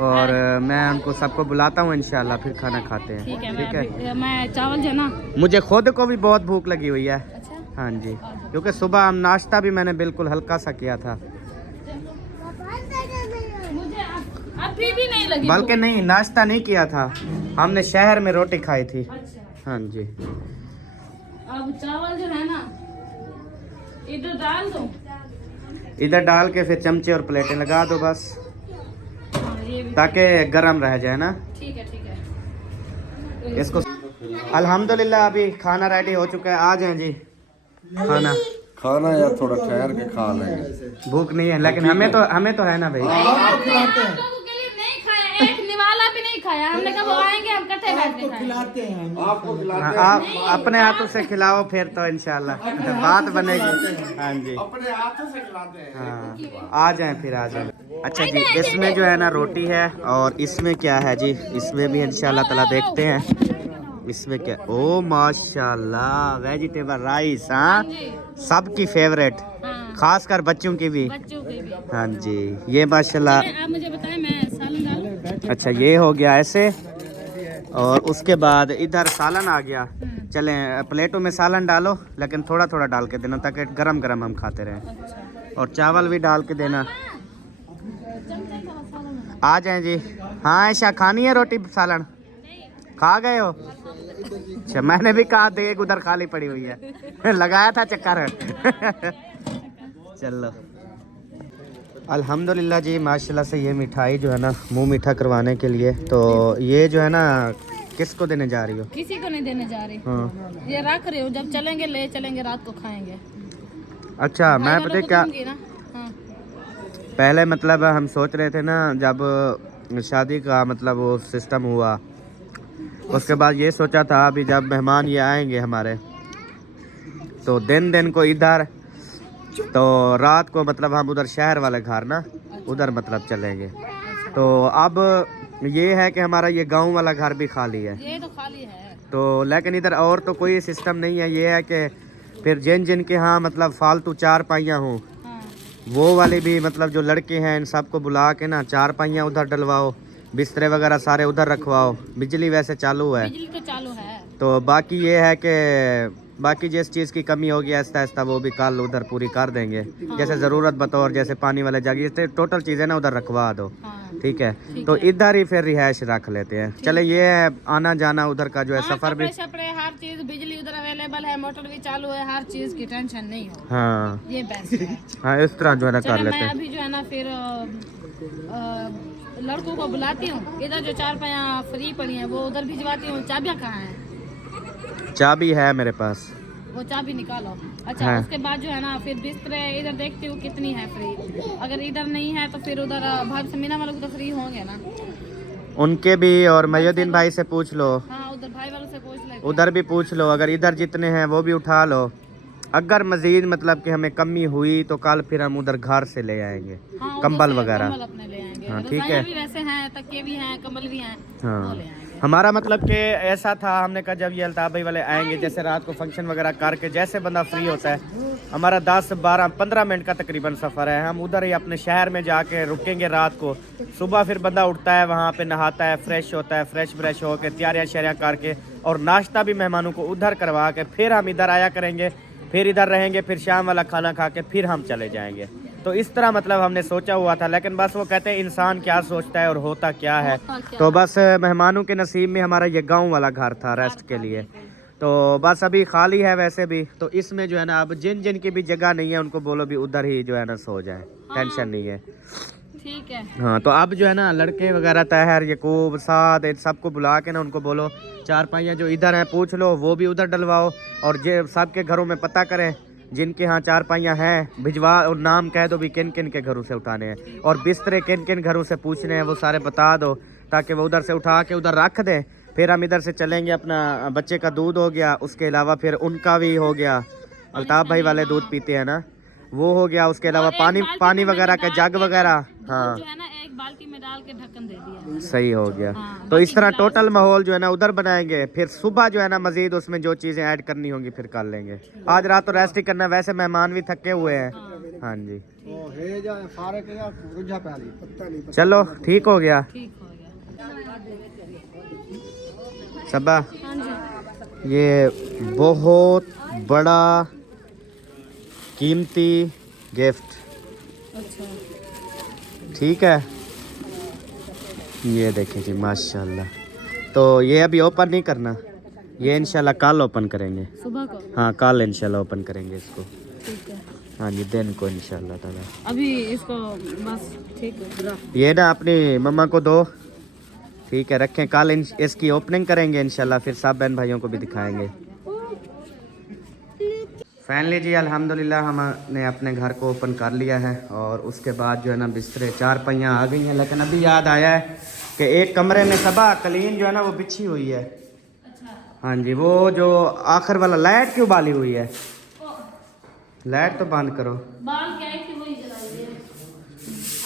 और मैं उनको सबको बुलाता हूँ इंशाल्लाह, फिर खाना खाते हैं। ठीक है। मैं चावल जो ना, मुझे खुद को भी बहुत भूख लगी हुई है। अच्छा हाँ जी, क्योंकि सुबह हम नाश्ता भी मैंने बिल्कुल हल्का सा किया था, मुझे अभी भी नहीं लगी। बल्कि नहीं, नाश्ता नहीं किया था, हमने शहर में रोटी खाई थी। अच्छा, हाँ जी। अब चावल जो है ना इधर डाल दो, इधर डाल के फिर चमचे और प्लेटें लगा दो बस, ये भी ताकि गरम रह जाए ना। ठीक है। इसको अल्हम्दुलिल्लाह अभी खाना रेडी हो चुका है। आ जाएं जी खाना यार थोड़ा ठहर के खा लेंगे। भूख नहीं है, लेकिन हमें तो है ना भाई। आप लोगों के लिए नहीं खाया, एक निवाला भी नहीं खाया। हमने कहा वो आएंगे हम इकट्ठे बैठ के खाएंगे। खिलाते हैं आपको खिलाते हाँ, आप अपने हाथों से खिलाओ फिर तो इंशाल्लाह बात बनेगी। हाँ जी, अपने हाथों से खिलाते हैं। हाँ आ जाएं फिर आ जाएं। अच्छा जी, इसमें जो है ना रोटी है, और इसमें क्या है जी, इसमें भी इंशाल्लाह ताला देखते हैं इसमें क्या। ओ माशाल्लाह, वेजिटेबल राइस। हाँ, सबकी फेवरेट, खासकर बच्चों की भी। हाँ जी, ये माशाल्लाह। आप मुझे बताएं, मैं सालन डालूं? अच्छा, ये हो गया ऐसे, और उसके बाद इधर सालन आ गया। चलें प्लेटों में सालन डालो, लेकिन थोड़ा थोड़ा डाल के देना ताकि गरम गरम हम खाते रहें। और चावल भी डाल के देना। आ जाएं जी। हाँ ऐशा, खानी है रोटी सालन? खा गए हो? अच्छा, मैंने भी कहा देख उधर खाली पड़ी हुई है। लगाया था चक्कर। चलो अल्हम्दुलिल्लाह जी माशाल्लाह से। ये मिठाई जो है ना मुंह मीठा करवाने के लिए, तो ये जो है ना किसको देने जा रही हो? किसी को नहीं देने जा रही। हाँ। ये रख रहे हो, जब चलेंगे ले चलेंगे, रात को खाएंगे। अच्छा, मैं भाई पता वालों को क्या दूंगी ना। हाँ। पहले मतलब हम सोच रहे थे ना, जब शादी का मतलब वो सिस्टम हुआ, उसके बाद ये सोचा था अभी जब मेहमान ये आएंगे हमारे, तो दिन को इधर, तो रात को मतलब हम उधर शहर वाले घर ना उधर मतलब चलेंगे। तो अब ये है कि हमारा ये गांव वाला घर भी खाली है, ये तो खाली है। तो लेकिन इधर और तो कोई सिस्टम नहीं है। ये है कि फिर जिन के हाँ मतलब फालतू चारपाइयाँ हों, हाँ। वो वाले भी मतलब जो लड़के हैं इन सबको बुला के ना चारपाइयाँ उधर डलवाओ, बिस्तरे वगैरह सारे उधर रखवाओ। बिजली वैसे चालू है, बिजली तो चालू है। तो बाकी ये है कि बाकी जिस चीज़ की कमी होगी आहिस्ता आहिस्ता वो भी कल उधर पूरी कर देंगे। जैसे ज़रूरत बतौर जैसे पानी वाले जग, ये टोटल चीज़ें ना उधर रखवा दो। हाँ। ठीक है, तो इधर ही फिर रिहाइश रख लेते हैं। चले, ये है आना जाना उधर का जो है हाँ, सफ़र भी। कपड़े हर चीज, बिजली उधर अवेलेबल है, मोटर भी चालू है, हर चीज की टेंशन नहीं हो। हाँ ये बेस्ट है। हाँ, इस तरह जो है ना कर चलो लेते मैं हैं। अभी जो है ना फिर लड़कों को बुलाती हूँ। इधर जो चारपाइयाँ फ्री पड़ी हैं वो उधर भिजवाती हूँ। चाबियाँ कहाँ हैं? चाबी है मेरे पास, वो चाबी निकालो। अच्छा हाँ। उसके बाद जो है ना फिर बिस्तरे इधर देखती हूँ कितनी है फ्री। अगर इधर नहीं है तो फिर उधर भाभी समीना वालों को तो फ्री होंगे ना, उनके भी। और मयुद्दीन भाई से पूछ लो, हाँ उधर भाई वालों से पूछ लेते उधर भी पूछ लो। अगर इधर जितने हैं वो भी उठा लो। अगर मजीद मतलब कि हमें कमी हुई तो कल फिर हम उधर घर से ले आएंगे, हाँ, कंबल उधर से वगैरह। कंबल अपने ले आएंगे। हाँ, ठीक रज़ाइयाँ है। भी वैसे हैं, तकिए भी हैं, कंबल भी हैं, वो हाँ, ले आएंगे। हमारा मतलब कि ऐसा था, हमने कहा जब ये अल्ताफ भाई वाले आएंगे, जैसे रात को फंक्शन वगैरह करके जैसे बंदा फ्री होता है, हमारा 10-12-15 मिनट का तकरीबन सफ़र है, हम उधर ही अपने शहर में जाके रुकेंगे रात को। सुबह फिर बंदा उठता है, वहाँ पे नहाता है, फ्रेश होता है, फ्रेश ब्रेश होकर तैयारियाँ शरियाँ करके, और नाश्ता भी मेहमानों को उधर करवा के फिर हम इधर आया करेंगे, फिर इधर रहेंगे, फिर शाम वाला खाना खा के फिर हम चले जाएंगे। तो इस तरह मतलब हमने सोचा हुआ था, लेकिन बस वो कहते हैं इंसान क्या सोचता है और होता क्या है। तो बस मेहमानों के नसीब में हमारा ये गांव वाला घर था रेस्ट के लिए, तो बस अभी खाली है वैसे भी। तो इसमें जो है ना अब जिन की भी जगह नहीं है उनको बोलो भी उधर ही जो है ना सो जाए, टेंशन नहीं है। ठीक है। हाँ, तो अब जो है ना लड़के वगैरह तहर यकूब साद सबको बुला के ना उनको बोलो चारपाइयाँ जो इधर हैं पूछ लो, वो भी उधर डलवाओ, और जो सबके घरों में पता करें जिनके यहाँ चारपाइयाँ हैं भिजवा, और नाम कह दो भी किन किन के घरों से उठाने हैं, और बिस्तरे किन किन घरों से पूछने हैं वो सारे बता दो, ताकि वो उधर से उठा के उधर रख दें। फिर हम इधर से चलेंगे, अपना बच्चे का दूध हो गया, उसके अलावा फिर उनका भी हो गया, अल्ताफ़ भाई वाले दूध पीते हैं ना, वो हो गया। उसके अलावा पानी वगैरह का जग वगैरह, हाँ जो है ना एक बाल्टी में डाल के ढक्कन दे दिया। सही हो गया। तो इस तरह टोटल माहौल जो है ना उधर बनाएंगे, फिर सुबह जो है ना मजीद उसमें जो चीज़ें ऐड करनी होंगी फिर कर लेंगे। आज रात तो रेस्ट ही करना, वैसे मेहमान भी थके हुए हैं। हाँ जी चलो ठीक हो गया। सबा ये बहुत बड़ा कीमती गिफ्ट, ठीक है, ये देखें जी माशाल्लाह। तो ये अभी ओपन नहीं करना, ये इंशाल्लाह कल ओपन करेंगे सुबह को। हाँ कल इंशाल्लाह ओपन करेंगे इसको। ठीक है। हाँ जी दिन को इंशाल्लाह ताला। अभी इसको बस ठीक है, ये ना अपनी मम्मा को दो, ठीक है, रखें। कल इसकी ओपनिंग करेंगे इंशाल्लाह, फिर सब बहन भाइयों को भी दिखाएंगे। फाइनली जी अल्हम्दुलिल्लाह हमने अपने घर को ओपन कर लिया है, और उसके बाद जो है ना बिस्तरे चारपाइयाँ आ गई हैं। लेकिन अभी याद आया है कि एक कमरे में सबा कलीन जो है ना वो बिछी हुई है। हाँ जी, वो जो आखिर वाला लाइट क्यों बाली हुई है? लाइट तो बंद करो। बाल क्या है कि वही जलाई है।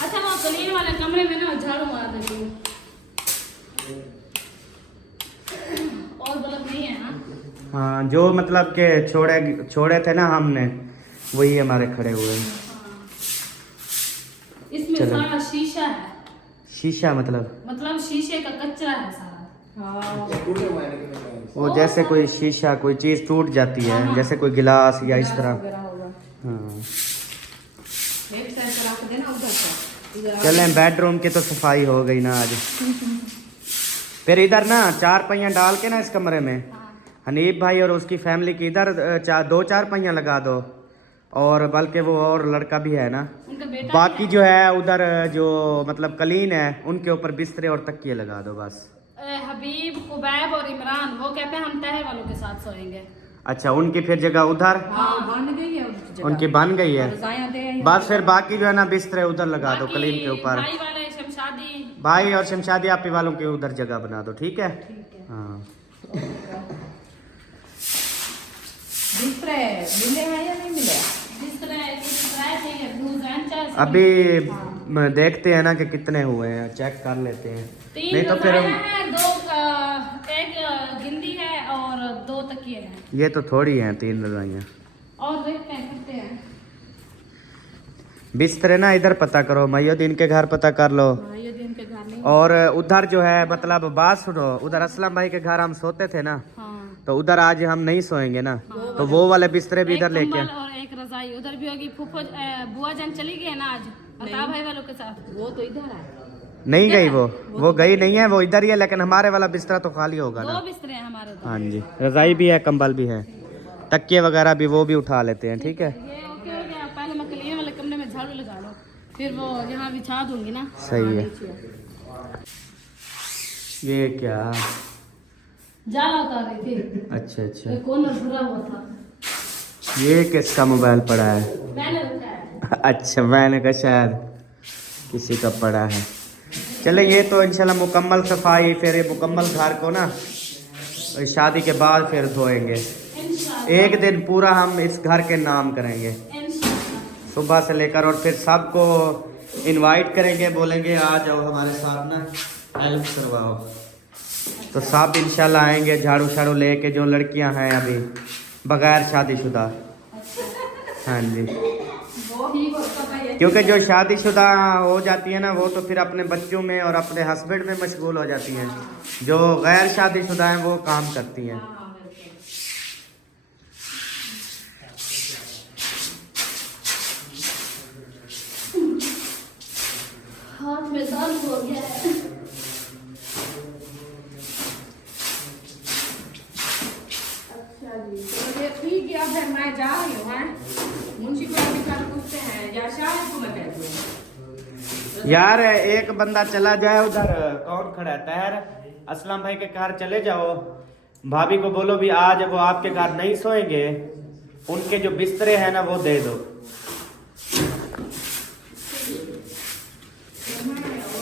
अच्छा वो कलीन वाले कमरे में ना झाड़ू मार देती हूँ, और बल्ब नहीं है ना। हाँ जो मतलब के छोड़े थे ना हमने, वही हमारे खड़े हुए हैं। इसमें सारा शीशा है। शीशा मतलब शीशे का कचरा है सारा। वो जैसे कोई शीशा कोई चीज़ टूट जाती है, जैसे कोई गिलास या इस तरह। हाँ चलें, बेडरूम की तो सफाई हो गई ना आज। फिर इधर ना चारपाइयाँ डाल के ना इस कमरे में हनीफ भाई और उसकी फैमिली की इधर दो चारपाइयाँ लगा दो, और बल्कि वो और लड़का भी है ना, बाकी जो है उधर जो मतलब कलीन है उनके ऊपर बिस्तरे और तकिए लगा दो बस। हबीब, कुबैब और इमरान वो कहते हैं हम तहर वालों के साथ सोएंगे। अच्छा, उनकी फिर जगह उधर बन गई है उनकी बन गई है, बस फिर बाकी जो है ना बिस्तरे उधर लगा दो कलीन के ऊपर। भाई वाले शमशादी, भाई और शमशादी आपी वालों के उधर जगह बना दो, ठीक है। हाँ बिस्तरे मिले हैं या नहीं मिले? अभी देखते हैं ना कि कितने हुए हैं, चेक कर लेते हैं। नहीं तो फिर एक गिंदी है और 2 तकिए हैं। ये तो थोड़ी हैं 3 रजाइयाँ, और देखते हैं करते हैं। बिस्तरे ना इधर पता करो, मयुद्दीन के घर पता कर लो, मयुद्दीन के घर नहीं। और उधर जो है मतलब बात सुनो, उधर असलम भाई के घर हम सोते थे ना, तो उधर आज हम नहीं सोएंगे ना, तो वो वाले बिस्तरे भी इधर लेके, और एक रजाई उधर भी होगी। फूफो बुआ जान चली गई है ना आज अल्ताफ भाई वालों के साथ, वो तो इधर है। नहीं गई वो गई नहीं है, वो इधर ही है, लेकिन हमारे वाला बिस्तरा तो खाली होगा ना। 2 बिस्तरे हैं हमारे तो। हाँ जी, रजाई भी है, कंबल भी है, तकिए वगैरह भी वो भी उठा लेते हैं, ठीक है। ये ओके हो गया। पहले मैं कलीन वाले कमरे में झाड़ू लगा लो, फिर वो यहाँ बिछा दूंगी ना। सही है। ये क्या जाला उतार रही थी। अच्छा अच्छा, ये कॉर्नर भरा हुआ था, ये किसका मोबाइल पड़ा है? मैंने रखा है। अच्छा, मैंने कहा शायद किसी का पड़ा है। चले, ये तो इंशाल्लाह मुकम्मल सफाई, फिर ये मुकम्मल घर को ना शादी के बाद फिर धोएंगे। एक दिन पूरा हम इस घर के नाम करेंगे सुबह से लेकर, और फिर सबको इनवाइट करेंगे, बोलेंगे आ जाओ हमारे साथ ना हेल्प करवाओ, तो सब इंशाल्लाह आएंगे झाड़ू शाड़ू लेके, जो लड़कियां हैं अभी बगैर शादीशुदा। हाँ जी, क्योंकि जो शादीशुदा हो जाती है ना वो तो फिर अपने बच्चों में और अपने हस्बैंड में मशगूल हो जाती हैं, जो गैर शादीशुदा हैं वो काम करती हैं। हाथ में दर्द हो गया है। अच्छा जी, तो ये ठीक है। अब मैं जा रही हूँ, मुंशी को पूछते हैं या शायद को मैं कह दूँ। यार एक बंदा चला जाए उधर, कौन खड़ा है? तहर, असलम भाई के घर चले जाओ, भाभी को बोलो भी आज वो आपके घर नहीं सोएंगे, उनके जो बिस्तरे हैं ना वो दे दो।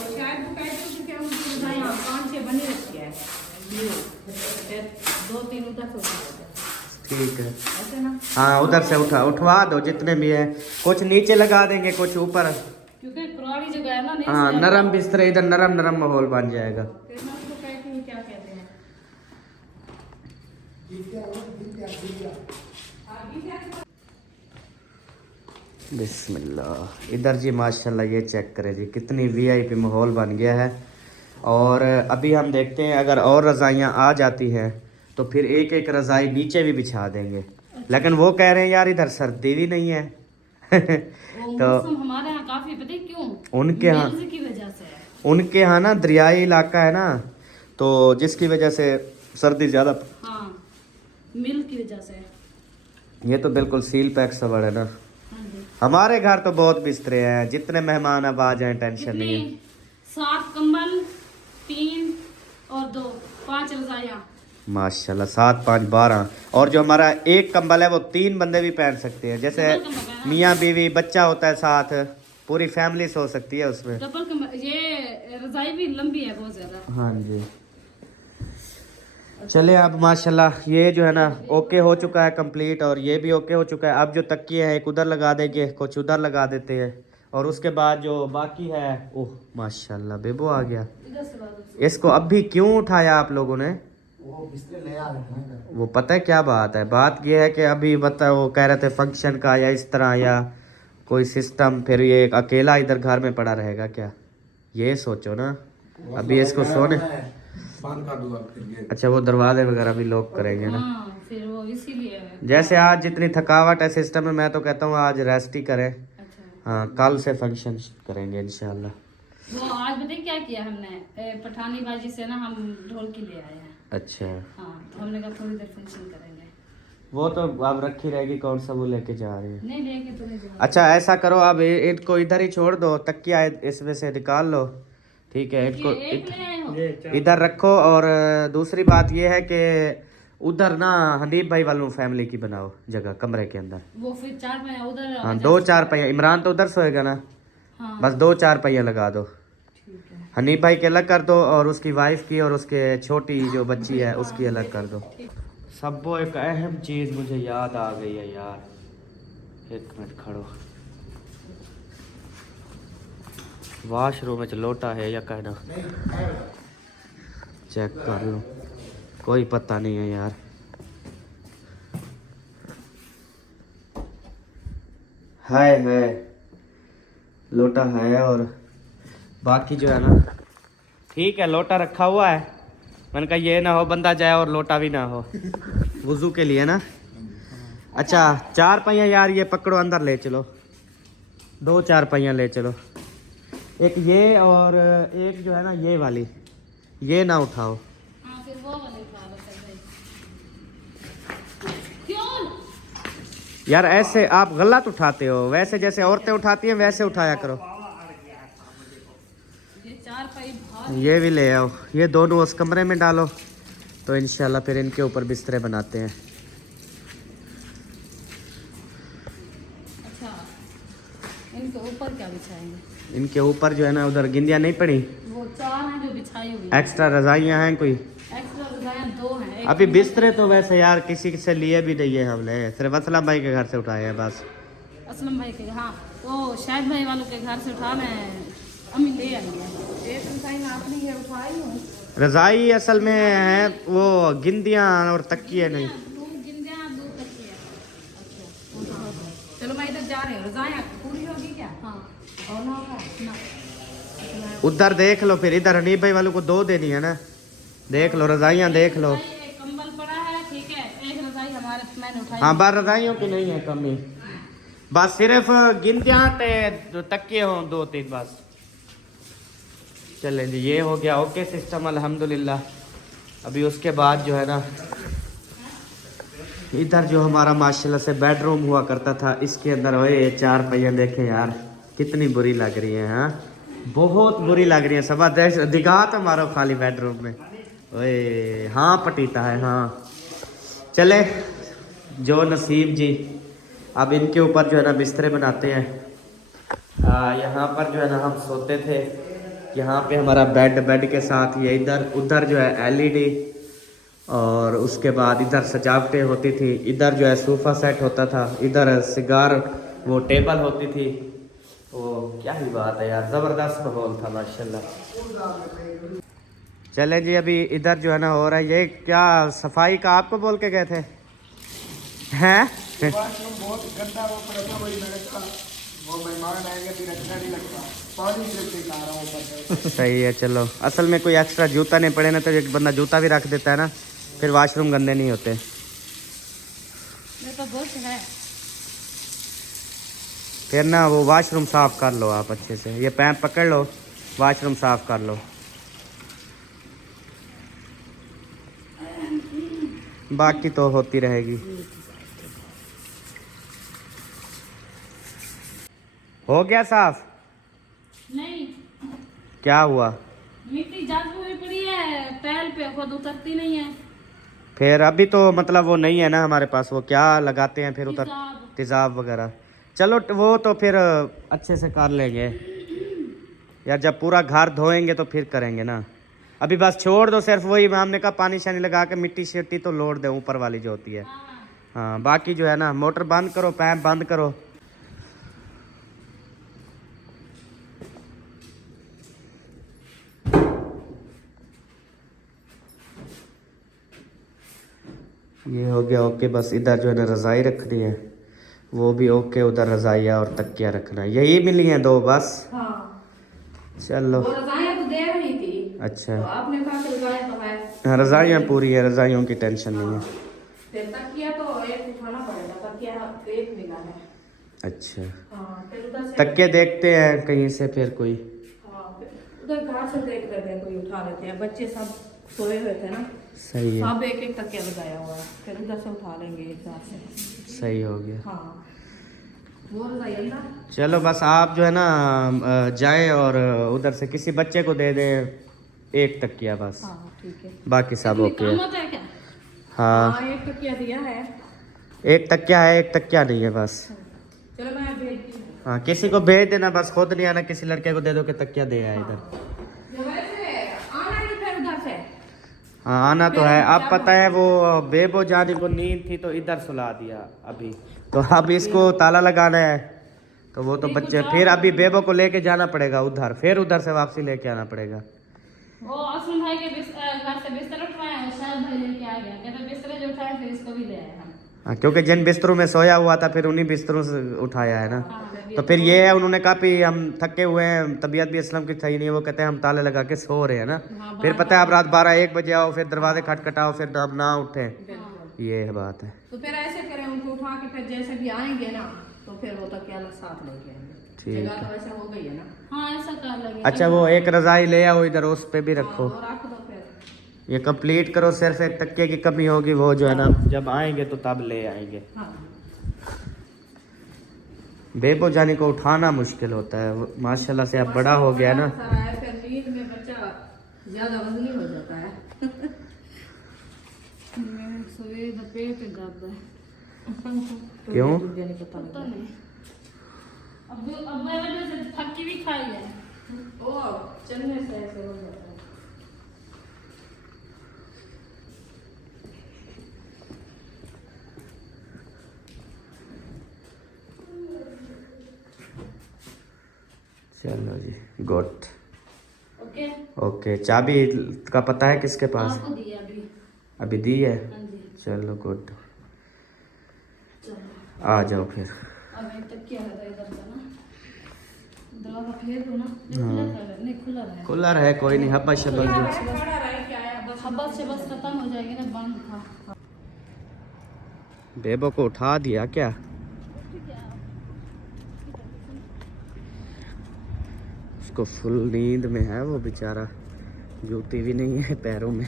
शायद वो कहते हैं कि उनकी रजाइयाँ 5-6 बनी रखी है, 2-3 उधर से उठा देते हैं। ठीक है, ऐसे ना, हाँ उधर से उठवा दो जितने भी हैं, कुछ नीचे लगा देंगे कुछ ऊपर। क्योंकि पुरानी जगह है ना, नहीं हाँ से- नरम बिस्तर, इधर नरम नरम माहौल बन जाएगा। फिर मैं उसको कहती हूँ, क्या कहते हैं, बिस्मिल्लाह। इधर जी माशाल्लाह ये चेक करें जी, कितनी वीआईपी माहौल बन गया है। और अभी हम देखते हैं अगर और रज़ाइयाँ आ जाती हैं तो फिर एक एक रज़ाई नीचे भी बिछा देंगे, लेकिन वो कह रहे हैं यार इधर सर्दी भी नहीं है। वो तो मौसम हमारे यहाँ काफी, पता है क्यों? उनके यहाँ मिल्स की वजह से है। उनके यहाँ ना दरियाई इलाका है ना, तो जिसकी वजह से सर्दी ज़्यादा। हाँ, मिल की वजह से। ये तो बिल्कुल सील पैक सबर है ना। हाँ जी। हमारे घर तो बहुत बिस्तरे हैं, जितने मेहमान अब आ जाएं टेंशन नहीं है। कितनी? 7 कंबल, 3 और 2, 5 रजाइयाँ। माशाल्लाह 7 5 12। और जो हमारा एक कंबल है वो 3 बंदे भी पहन सकते हैं, जैसे डबल कंबल है ना? मियाँ बीवी बच्चा होता है साथ, पूरी फैमिली सो सकती है उसमें। डबल कंबल, ये रजाई भी लंबी है बहुत ज्यादा। हाँ जी। चले अब माशाल्लाह ये जो है ना ओके हो चुका है कंप्लीट, और ये भी ओके हो चुका है। अब जो तकिए हैं एक उधर लगा देंगे, कुछ उधर लगा देते हैं, और उसके बाद जो बाकी है, ओह माशाल्लाह बेबो आ गया। इधर से बात इसको अब भी क्यों उठाया आप लोगों ने? वो पता है क्या बात है? बात ये है कि अभी बता वो कह रहे थे फंक्शन का या इस तरह या कोई सिस्टम, फिर ये एक अकेला इधर घर में पड़ा रहेगा क्या? ये सोचो ना, अभी इसको सोने। अच्छा वो दरवाजे वगैरह भी लॉक करेंगे ना। हाँ, फिर वो इसीलिए है। जैसे आज जितनी थकावट है सिस्टम में, मैं तो कहता हूँ आज रेस्ट ही करें। अच्छा, हाँ कल से फंक्शन करेंगे इंशाल्लाह। वो आज बताइए क्या किया हमने, पठानी बाजी से ना हम ढोलकी ले आए हैं। अच्छा हाँ, तो हमने कहा थोड़ी देर फंक्शन करेंगे। वो तो अब रखी रहेगी, कौन सा वो लेके जा रही है? नहीं लेके तो नहीं जाना। अच्छा ऐसा करो, अब इनको इधर ही छोड़ दो, तकिया इसमें से निकाल लो, ठीक है? इनको ये एक ले आए हो? इधर रखो। और दूसरी बात ये है कि उधर ना हनीफ भाई वालों फैमिली की बनाओ जगह कमरे के अंदर। वो फिर 4 पहिया उधर। हाँ 2-4 पहिया, इमरान तो उधर सोएगा ना, हाँ बस 2-4 पहिया लगा दो। ठीक है। हनीफ भाई के अलग कर दो, और उसकी वाइफ की और उसके छोटी जो बच्ची है उसकी अलग कर दो। सबो एक अहम चीज़ मुझे याद आ गई है यार, 1 मिनट खड़ो। वाशरूम में लोटा है या कहना, चेक कर लो, कोई पता नहीं है यार। है लोटा है, और बाकी जो है ना ठीक है, लोटा रखा हुआ है। मैंने कहा ये ना हो बंदा जाए और लोटा भी ना हो, वुजू के लिए ना। अच्छा 4 पहिया यार ये पकड़ो, अंदर ले चलो, 2-4 पहिया ले चलो। एक ये और एक जो है ना ये वाली, ये ना उठाओ। हाँ फिर वो वाले खा लो भाई। क्यों? यार ऐसे आप गलत उठाते हो, वैसे जैसे औरतें उठाती हैं वैसे उठाया करो। ये 4 पाई बहुत। ये भी ले आओ, ये दोनों उस कमरे में डालो, तो इंशाल्लाह फिर इनके ऊपर बिस्तरे बनाते हैं। अच्छा, इनके ऊपर क्या बिछाएंगे? इनके ऊपर जो है ना उधर गिंदियाँ नहीं पड़ी, वो 4 हैं जो बिछाई हुई। एक्स्ट्रा रजाइयाँ हैं कोई। एक्स्ट्रा रजाइयाँ 2 हैं। अभी बिस्तरे तो वैसे यार किसी से लिए भी नहीं है हमने, सिर्फ असलम भाई के घर से उठाए हैं बस। असलम भाई के, हाँ तो शाहिद भाई वालों के घर से उठाना है, अम्मी ले आएंगे। एक रजाई आपने ये उठाई हो? रजाई असल में है वो गिंदियाँ और तकिए नहीं। 2 गिंदियाँ 2 तकिए। अच्छा चलो मैं इधर जा रही हूँ, रजाइयाँ पूरी होगी क्या? हाँ। और ना होगा ना? उधर देख लो, फिर इधर हनीफ भाई वालों को 2 देनी है ना, देख लो रजाइयाँ देख लो। एक कंबल पड़ा है, ठीक है, एक रजाई हमारे मैंने उठाई। हाँ बार रजाइयों की नहीं है कमी, बस सिर्फ गिनतियाँ ते तकिए हों 2-3 बस। चलें जी, ये हो गया ओके सिस्टम अल्हम्दुलिल्लाह। अभी उसके बाद जो है ना इधर जो हमारा माशाल्लाह से बेडरूम हुआ करता था, इसके अंदर ओए 4 पहिया देखें यार कितनी बुरी लग रही है। हाँ बहुत बुरी लग रही है, सबा दिखा तो मारो खाली बेडरूम में। ओए हाँ पटीता है। हाँ चले जो नसीब जी। अब इनके ऊपर जो है ना बिस्तरे बनाते हैं। यहाँ पर जो है ना हम सोते थे। यहाँ पे हमारा बेड के साथ ये इधर उधर जो है LED, और उसके बाद इधर सजावटें होती थी। इधर जो है सोफ़ा सेट होता था, इधर सिगार वो टेबल होती थी। वो क्या ही बात है यार, ज़बरदस्त माहौल था माशाल्लाह। चले जी, अभी इधर जो है ना हो रहा है, ये क्या सफाई का आपको बोल के गए थे हैं? बहुत गंदा वो पड़ता, वही मैंने कहा वो मेहमान आएंगे फिर अच्छा नहीं लगता, पानी से दिखा रहा हूँ ऊपर। सही है, चलो। असल में कोई एक्स्ट्रा जूता नहीं पड़े ना, तो एक बंदा जूता भी रख देता है ना, फिर वॉशरूम गंदे नहीं होते। तो बहुत है। फिर ना वो वॉशरूम साफ़ कर लो आप अच्छे से, ये पैप पकड़ लो, वॉशरूम साफ़ कर लो। बाकी तो होती रहेगी। हो गया साफ? नहीं, क्या हुआ? मिट्टी जाती हुई पड़ी है, पैल पे खुद उतरती नहीं है। फिर अभी तो मतलब वो नहीं है ना हमारे पास, वो क्या लगाते हैं फिर उतर तेजाब। तेजाब वगैरह। चलो वो तो फिर अच्छे से कर लेंगे यार, जब पूरा घर धोएंगे तो फिर करेंगे ना। अभी बस छोड़ दो, सिर्फ वही हमने कहा पानी शानी लगा के मिट्टी शिट्टी तो लोड दे ऊपर वाली जो होती है। हाँ, बाकी जो है ना मोटर बंद करो, पैप बंद करो। ये हो गया ओके। बस इधर जो है ना रज़ाई रखनी है, वो भी ओके। उधर रज़ाइया और तकिया रखना है, यही मिली हैं 2 बस। हाँ। चलो। वो रज़ाइयाँ तो दे रही थी। अच्छा, तो आपने कहा कि रज़ाइयाँ तो है। हाँ रज़ाइयाँ पूरी है, रज़ाइयों की टेंशन नहीं है। फिर तकिया तो एक उठाना पड़ेगा, तकिया एक मिला है। अच्छा, हाँ, फिर उधर से तकिया देखते हैं कहीं से फिर कोई। हाँ, फिर उधर घर से देख लेते हैं, कोई उठा लेते हैं। बच्चे सब सोए हुए थे ना, सही है, सब एक एक तकिया लगाया हुआ है, फिर उधर से उठा लेंगे एक साथ से। सही हो गया। हाँ, वो रज़ाइया ना। चलो बस आप जो है ना जाएं और उधर से किसी बच्चे को दे दें एक तकिया बस। हाँ ठीक है। बाकी सब ओके काम है। होता है क्या? हाँ, हाँ, एक तकिया दिया है। एक तकिया है, एक तकिया नहीं है बस। चलो मैं भेजती हूँ। हाँ, किसी को भेज देना, बस खुद नहीं आना, किसी लड़के को दे दो कि तकिया दे आए इधर। जो वैसे आना नहीं फिर उधर से। हाँ, आना तो है। अब पता है वो बेबो जाने को नींद थी तो इधर सुला दिया अभी, तो अब इसको ताला लगाना है, तो वो तो बच्चे फिर अभी बेबो को लेके जाना पड़ेगा उधर, फिर उधर से वापसी लेके आना पड़ेगा। वो असलम भाई के घर से बिस्तर उठवाए, वो शायद भाई लेके आ गया, कहते बिस्तर जो उठाए फिर इसको भी ले आए हम। हाँ, क्योंकि जिन बिस्तरों में सोया हुआ था फिर उन्हीं बिस्तरों से उठाया है ना। तो फिर ये है, उन्होंने कहा भी हम थके हुए हैं, तबीयत भी असलम की सही नहीं है, वो कहते हैं हम ताले लगा के सो रहे हैं ना। फिर पता है आप रात 12-1 बजे आओ, फिर दरवाजे खटखटाओ, फिर अब ना उठे, ये बात है। तो फिर ऐसे करें, उनको उठा के फिर जैसे भी आएंगे ना, तो फिर वो तकिया साथ लेके आएंगे। ठीक जगह तो वैसे हो गई है ना। हाँ, ऐसा कर लेंगे। अच्छा, वो एक रज़ाई ले आओ इधर, उस पे भी रखो। वो रख दो फिर। ये कंप्लीट करो, सिर्फ एक तकिए की कमी होगी, वो जो है ना जब आएंगे तो तब ले आएंगे। हाँ। बेबो जाने को उठाना मुश्किल होता है, वो माशाल्लाह से अब बड़ा हो गया ना। फिर नींद में बच्चा ज्यादा वजनी हो जाता है। मैं सोए तो पेट दर्द है। क्यों? पता नहीं। अब मैं वजह से थकी भी खाई है। ओ, चलने से ऐसे हो जाता है। चलो जी, गुड। ओके। ओके, चाबी का पता है किसके पास? आपको दिया अभी। अभी दी है? हाँ जी। चलो गुड, चलो। आ जाओ फिर। अब एक तकिया है इधर का ना, दरवाजा फेर दो ना। नहीं खुला रहा है। खुला रहे, कोई नहीं, हब्बा शब्बा जो। खड़ा रहे क्या है, बस हब्बा से बस खत्म हो जाएगी ना, बंद था। बेबो को उठा दिया क्या? उसको फुल नींद में है वो बेचारा, जूती भी नहीं है पैरों में।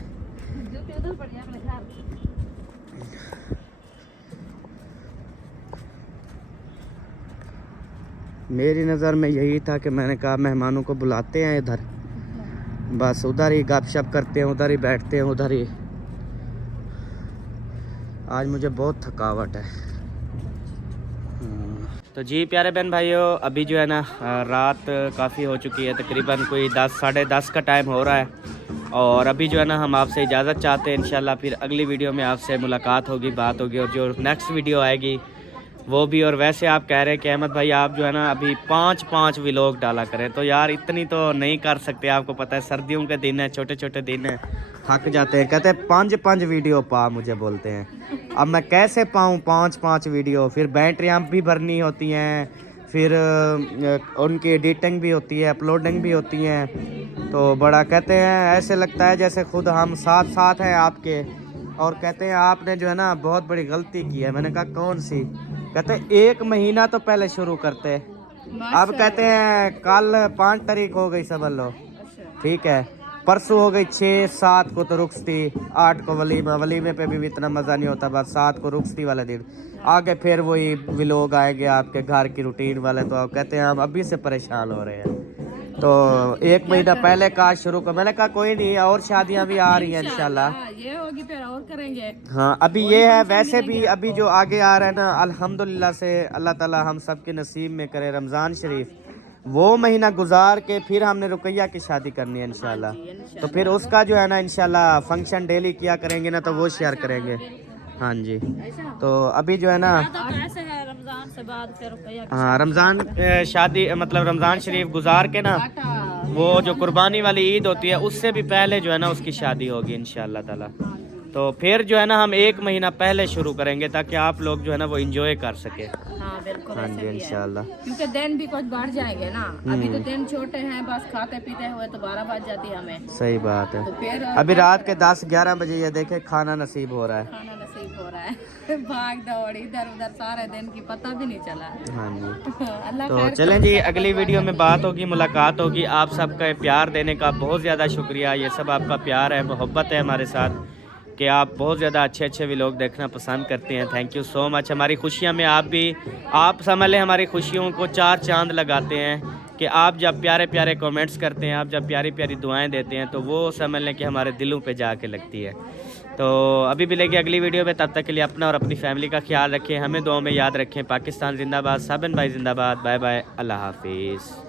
मेरी नज़र में यही था कि मैंने कहा मेहमानों को बुलाते हैं इधर, बस उधर ही गपशप करते हैं, उधर ही बैठते हैं, उधर ही। आज मुझे बहुत थकावट है। तो जी प्यारे बहन भाइयों, अभी जो है ना रात काफ़ी हो चुकी है, तकरीबन कोई 10 साढ़े 10 का टाइम हो रहा है। और अभी जो है ना हम आपसे इजाज़त चाहते हैं। इंशाल्लाह फिर अगली वीडियो में आपसे मुलाकात होगी, बात होगी, और जो नेक्स्ट वीडियो आएगी वो भी। और वैसे आप कह रहे हैं कि अहमद भाई आप जो है ना अभी 5-5 व्लॉग डाला करें, तो यार इतनी तो नहीं कर सकते। आपको पता है सर्दियों के दिन है, छोटे छोटे दिन है, थक जाते हैं। कहते हैं 5-5 वीडियो पा, मुझे बोलते हैं। अब मैं कैसे पाऊँ 5-5 वीडियो? फिर बैटरियाँ भी भरनी होती हैं, फिर उनकी एडिटिंग भी होती है, अपलोडिंग भी होती हैं। तो बड़ा कहते हैं ऐसे लगता है जैसे खुद हम साथ साथ हैं आपके। और कहते हैं आपने जो है ना बहुत बड़ी गलती की है। मैंने कहा कौन सी? कहते हैं 1 महीना तो पहले शुरू करते। अब कहते हैं कल 5 तारीख हो गई, समझ लो, ठीक है। परसों हो गई 6-7 को तो रुखसती, 8 को वलीमा। वलीमे पे भी इतना मज़ा नहीं होता, बस 7 को रुखसती वाले दिन। आगे फिर वही व्लॉग आएंगे आपके घर की रूटीन वाले। तो आप कहते हैं हम अभी से परेशान हो रहे हैं। तो 1 महीना पहले काज शुरू कर। मैंने कहा कोई नहीं, और शादियां भी आ रही हैं इंशाल्लाह, ये होगी फिर और करेंगे। हाँ अभी ये है। वैसे भी अभी जो आगे आ रहा है ना, अल्हम्दुलिल्लाह से अल्लाह ताला हम सब के नसीब में करे रमज़ान शरीफ, वो महीना गुजार के फिर हमने रुकैया की शादी करनी है इंशाल्लाह। तो फिर उसका जो है ना इंशाल्लाह फंक्शन डेली किया करेंगे ना, तो वो शेयर करेंगे। हाँ जी, तो अभी जो है ना रमजान से बाद फिर हाँ रमज़ान शादी मतलब रमज़ान शरीफ गुजार के ना, वो जो कुर्बानी वाली ईद होती है उससे भी पहले जो है ना उसकी शादी होगी इंशाल्लाह ताला। तो फिर जो है ना हम 1 महीना पहले शुरू करेंगे ताकि आप लोग जो है ना वो एंजॉय कर सके। हाँ बिल्कुल, हाँ जी इंशाल्लाह, क्योंकि दिन भी कुछ बढ़ जाएंगे ना। अभी तो दिन छोटे हैं, बस खाते पीते हुए तो 12 बज जाती है हमें। सही बात है। तो फिर अभी रात के 10-11 बजे ये देखे खाना नसीब हो रहा है। खाना नसीब हो रहा है। भाग दौड़ इधर उधर सारे दिन की पता भी नहीं चला। हाँ जी, अल्लाह तो खैर चलें जी, अगली वीडियो में बात होगी, मुलाकात होगी। आप सबका प्यार देने का बहुत ज़्यादा शुक्रिया। ये सब आपका प्यार है, मोहब्बत है हमारे साथ, कि आप बहुत ज़्यादा अच्छे व्लॉग देखना पसंद करते हैं। Thank you so much. हमारी खुशियाँ में आप भी, आप समझ लें हमारी खुशियों को 4 चांद लगाते हैं कि आप जब प्यारे प्यारे कमेंट्स करते हैं, आप जब प्यारी प्यारी दुआएं देते हैं, तो वो समझ लें कि हमारे दिलों पे जाके लगती है। तो अभी मिलेगी अगली वीडियो में, तब तक के लिए अपना और अपनी फैमिली का ख्याल रखें, हमें दुआ में याद रखें। पाकिस्तान जिंदाबाद, साबिन भाई जिंदाबाद। बाय बाय, अल्लाह हाफिज़।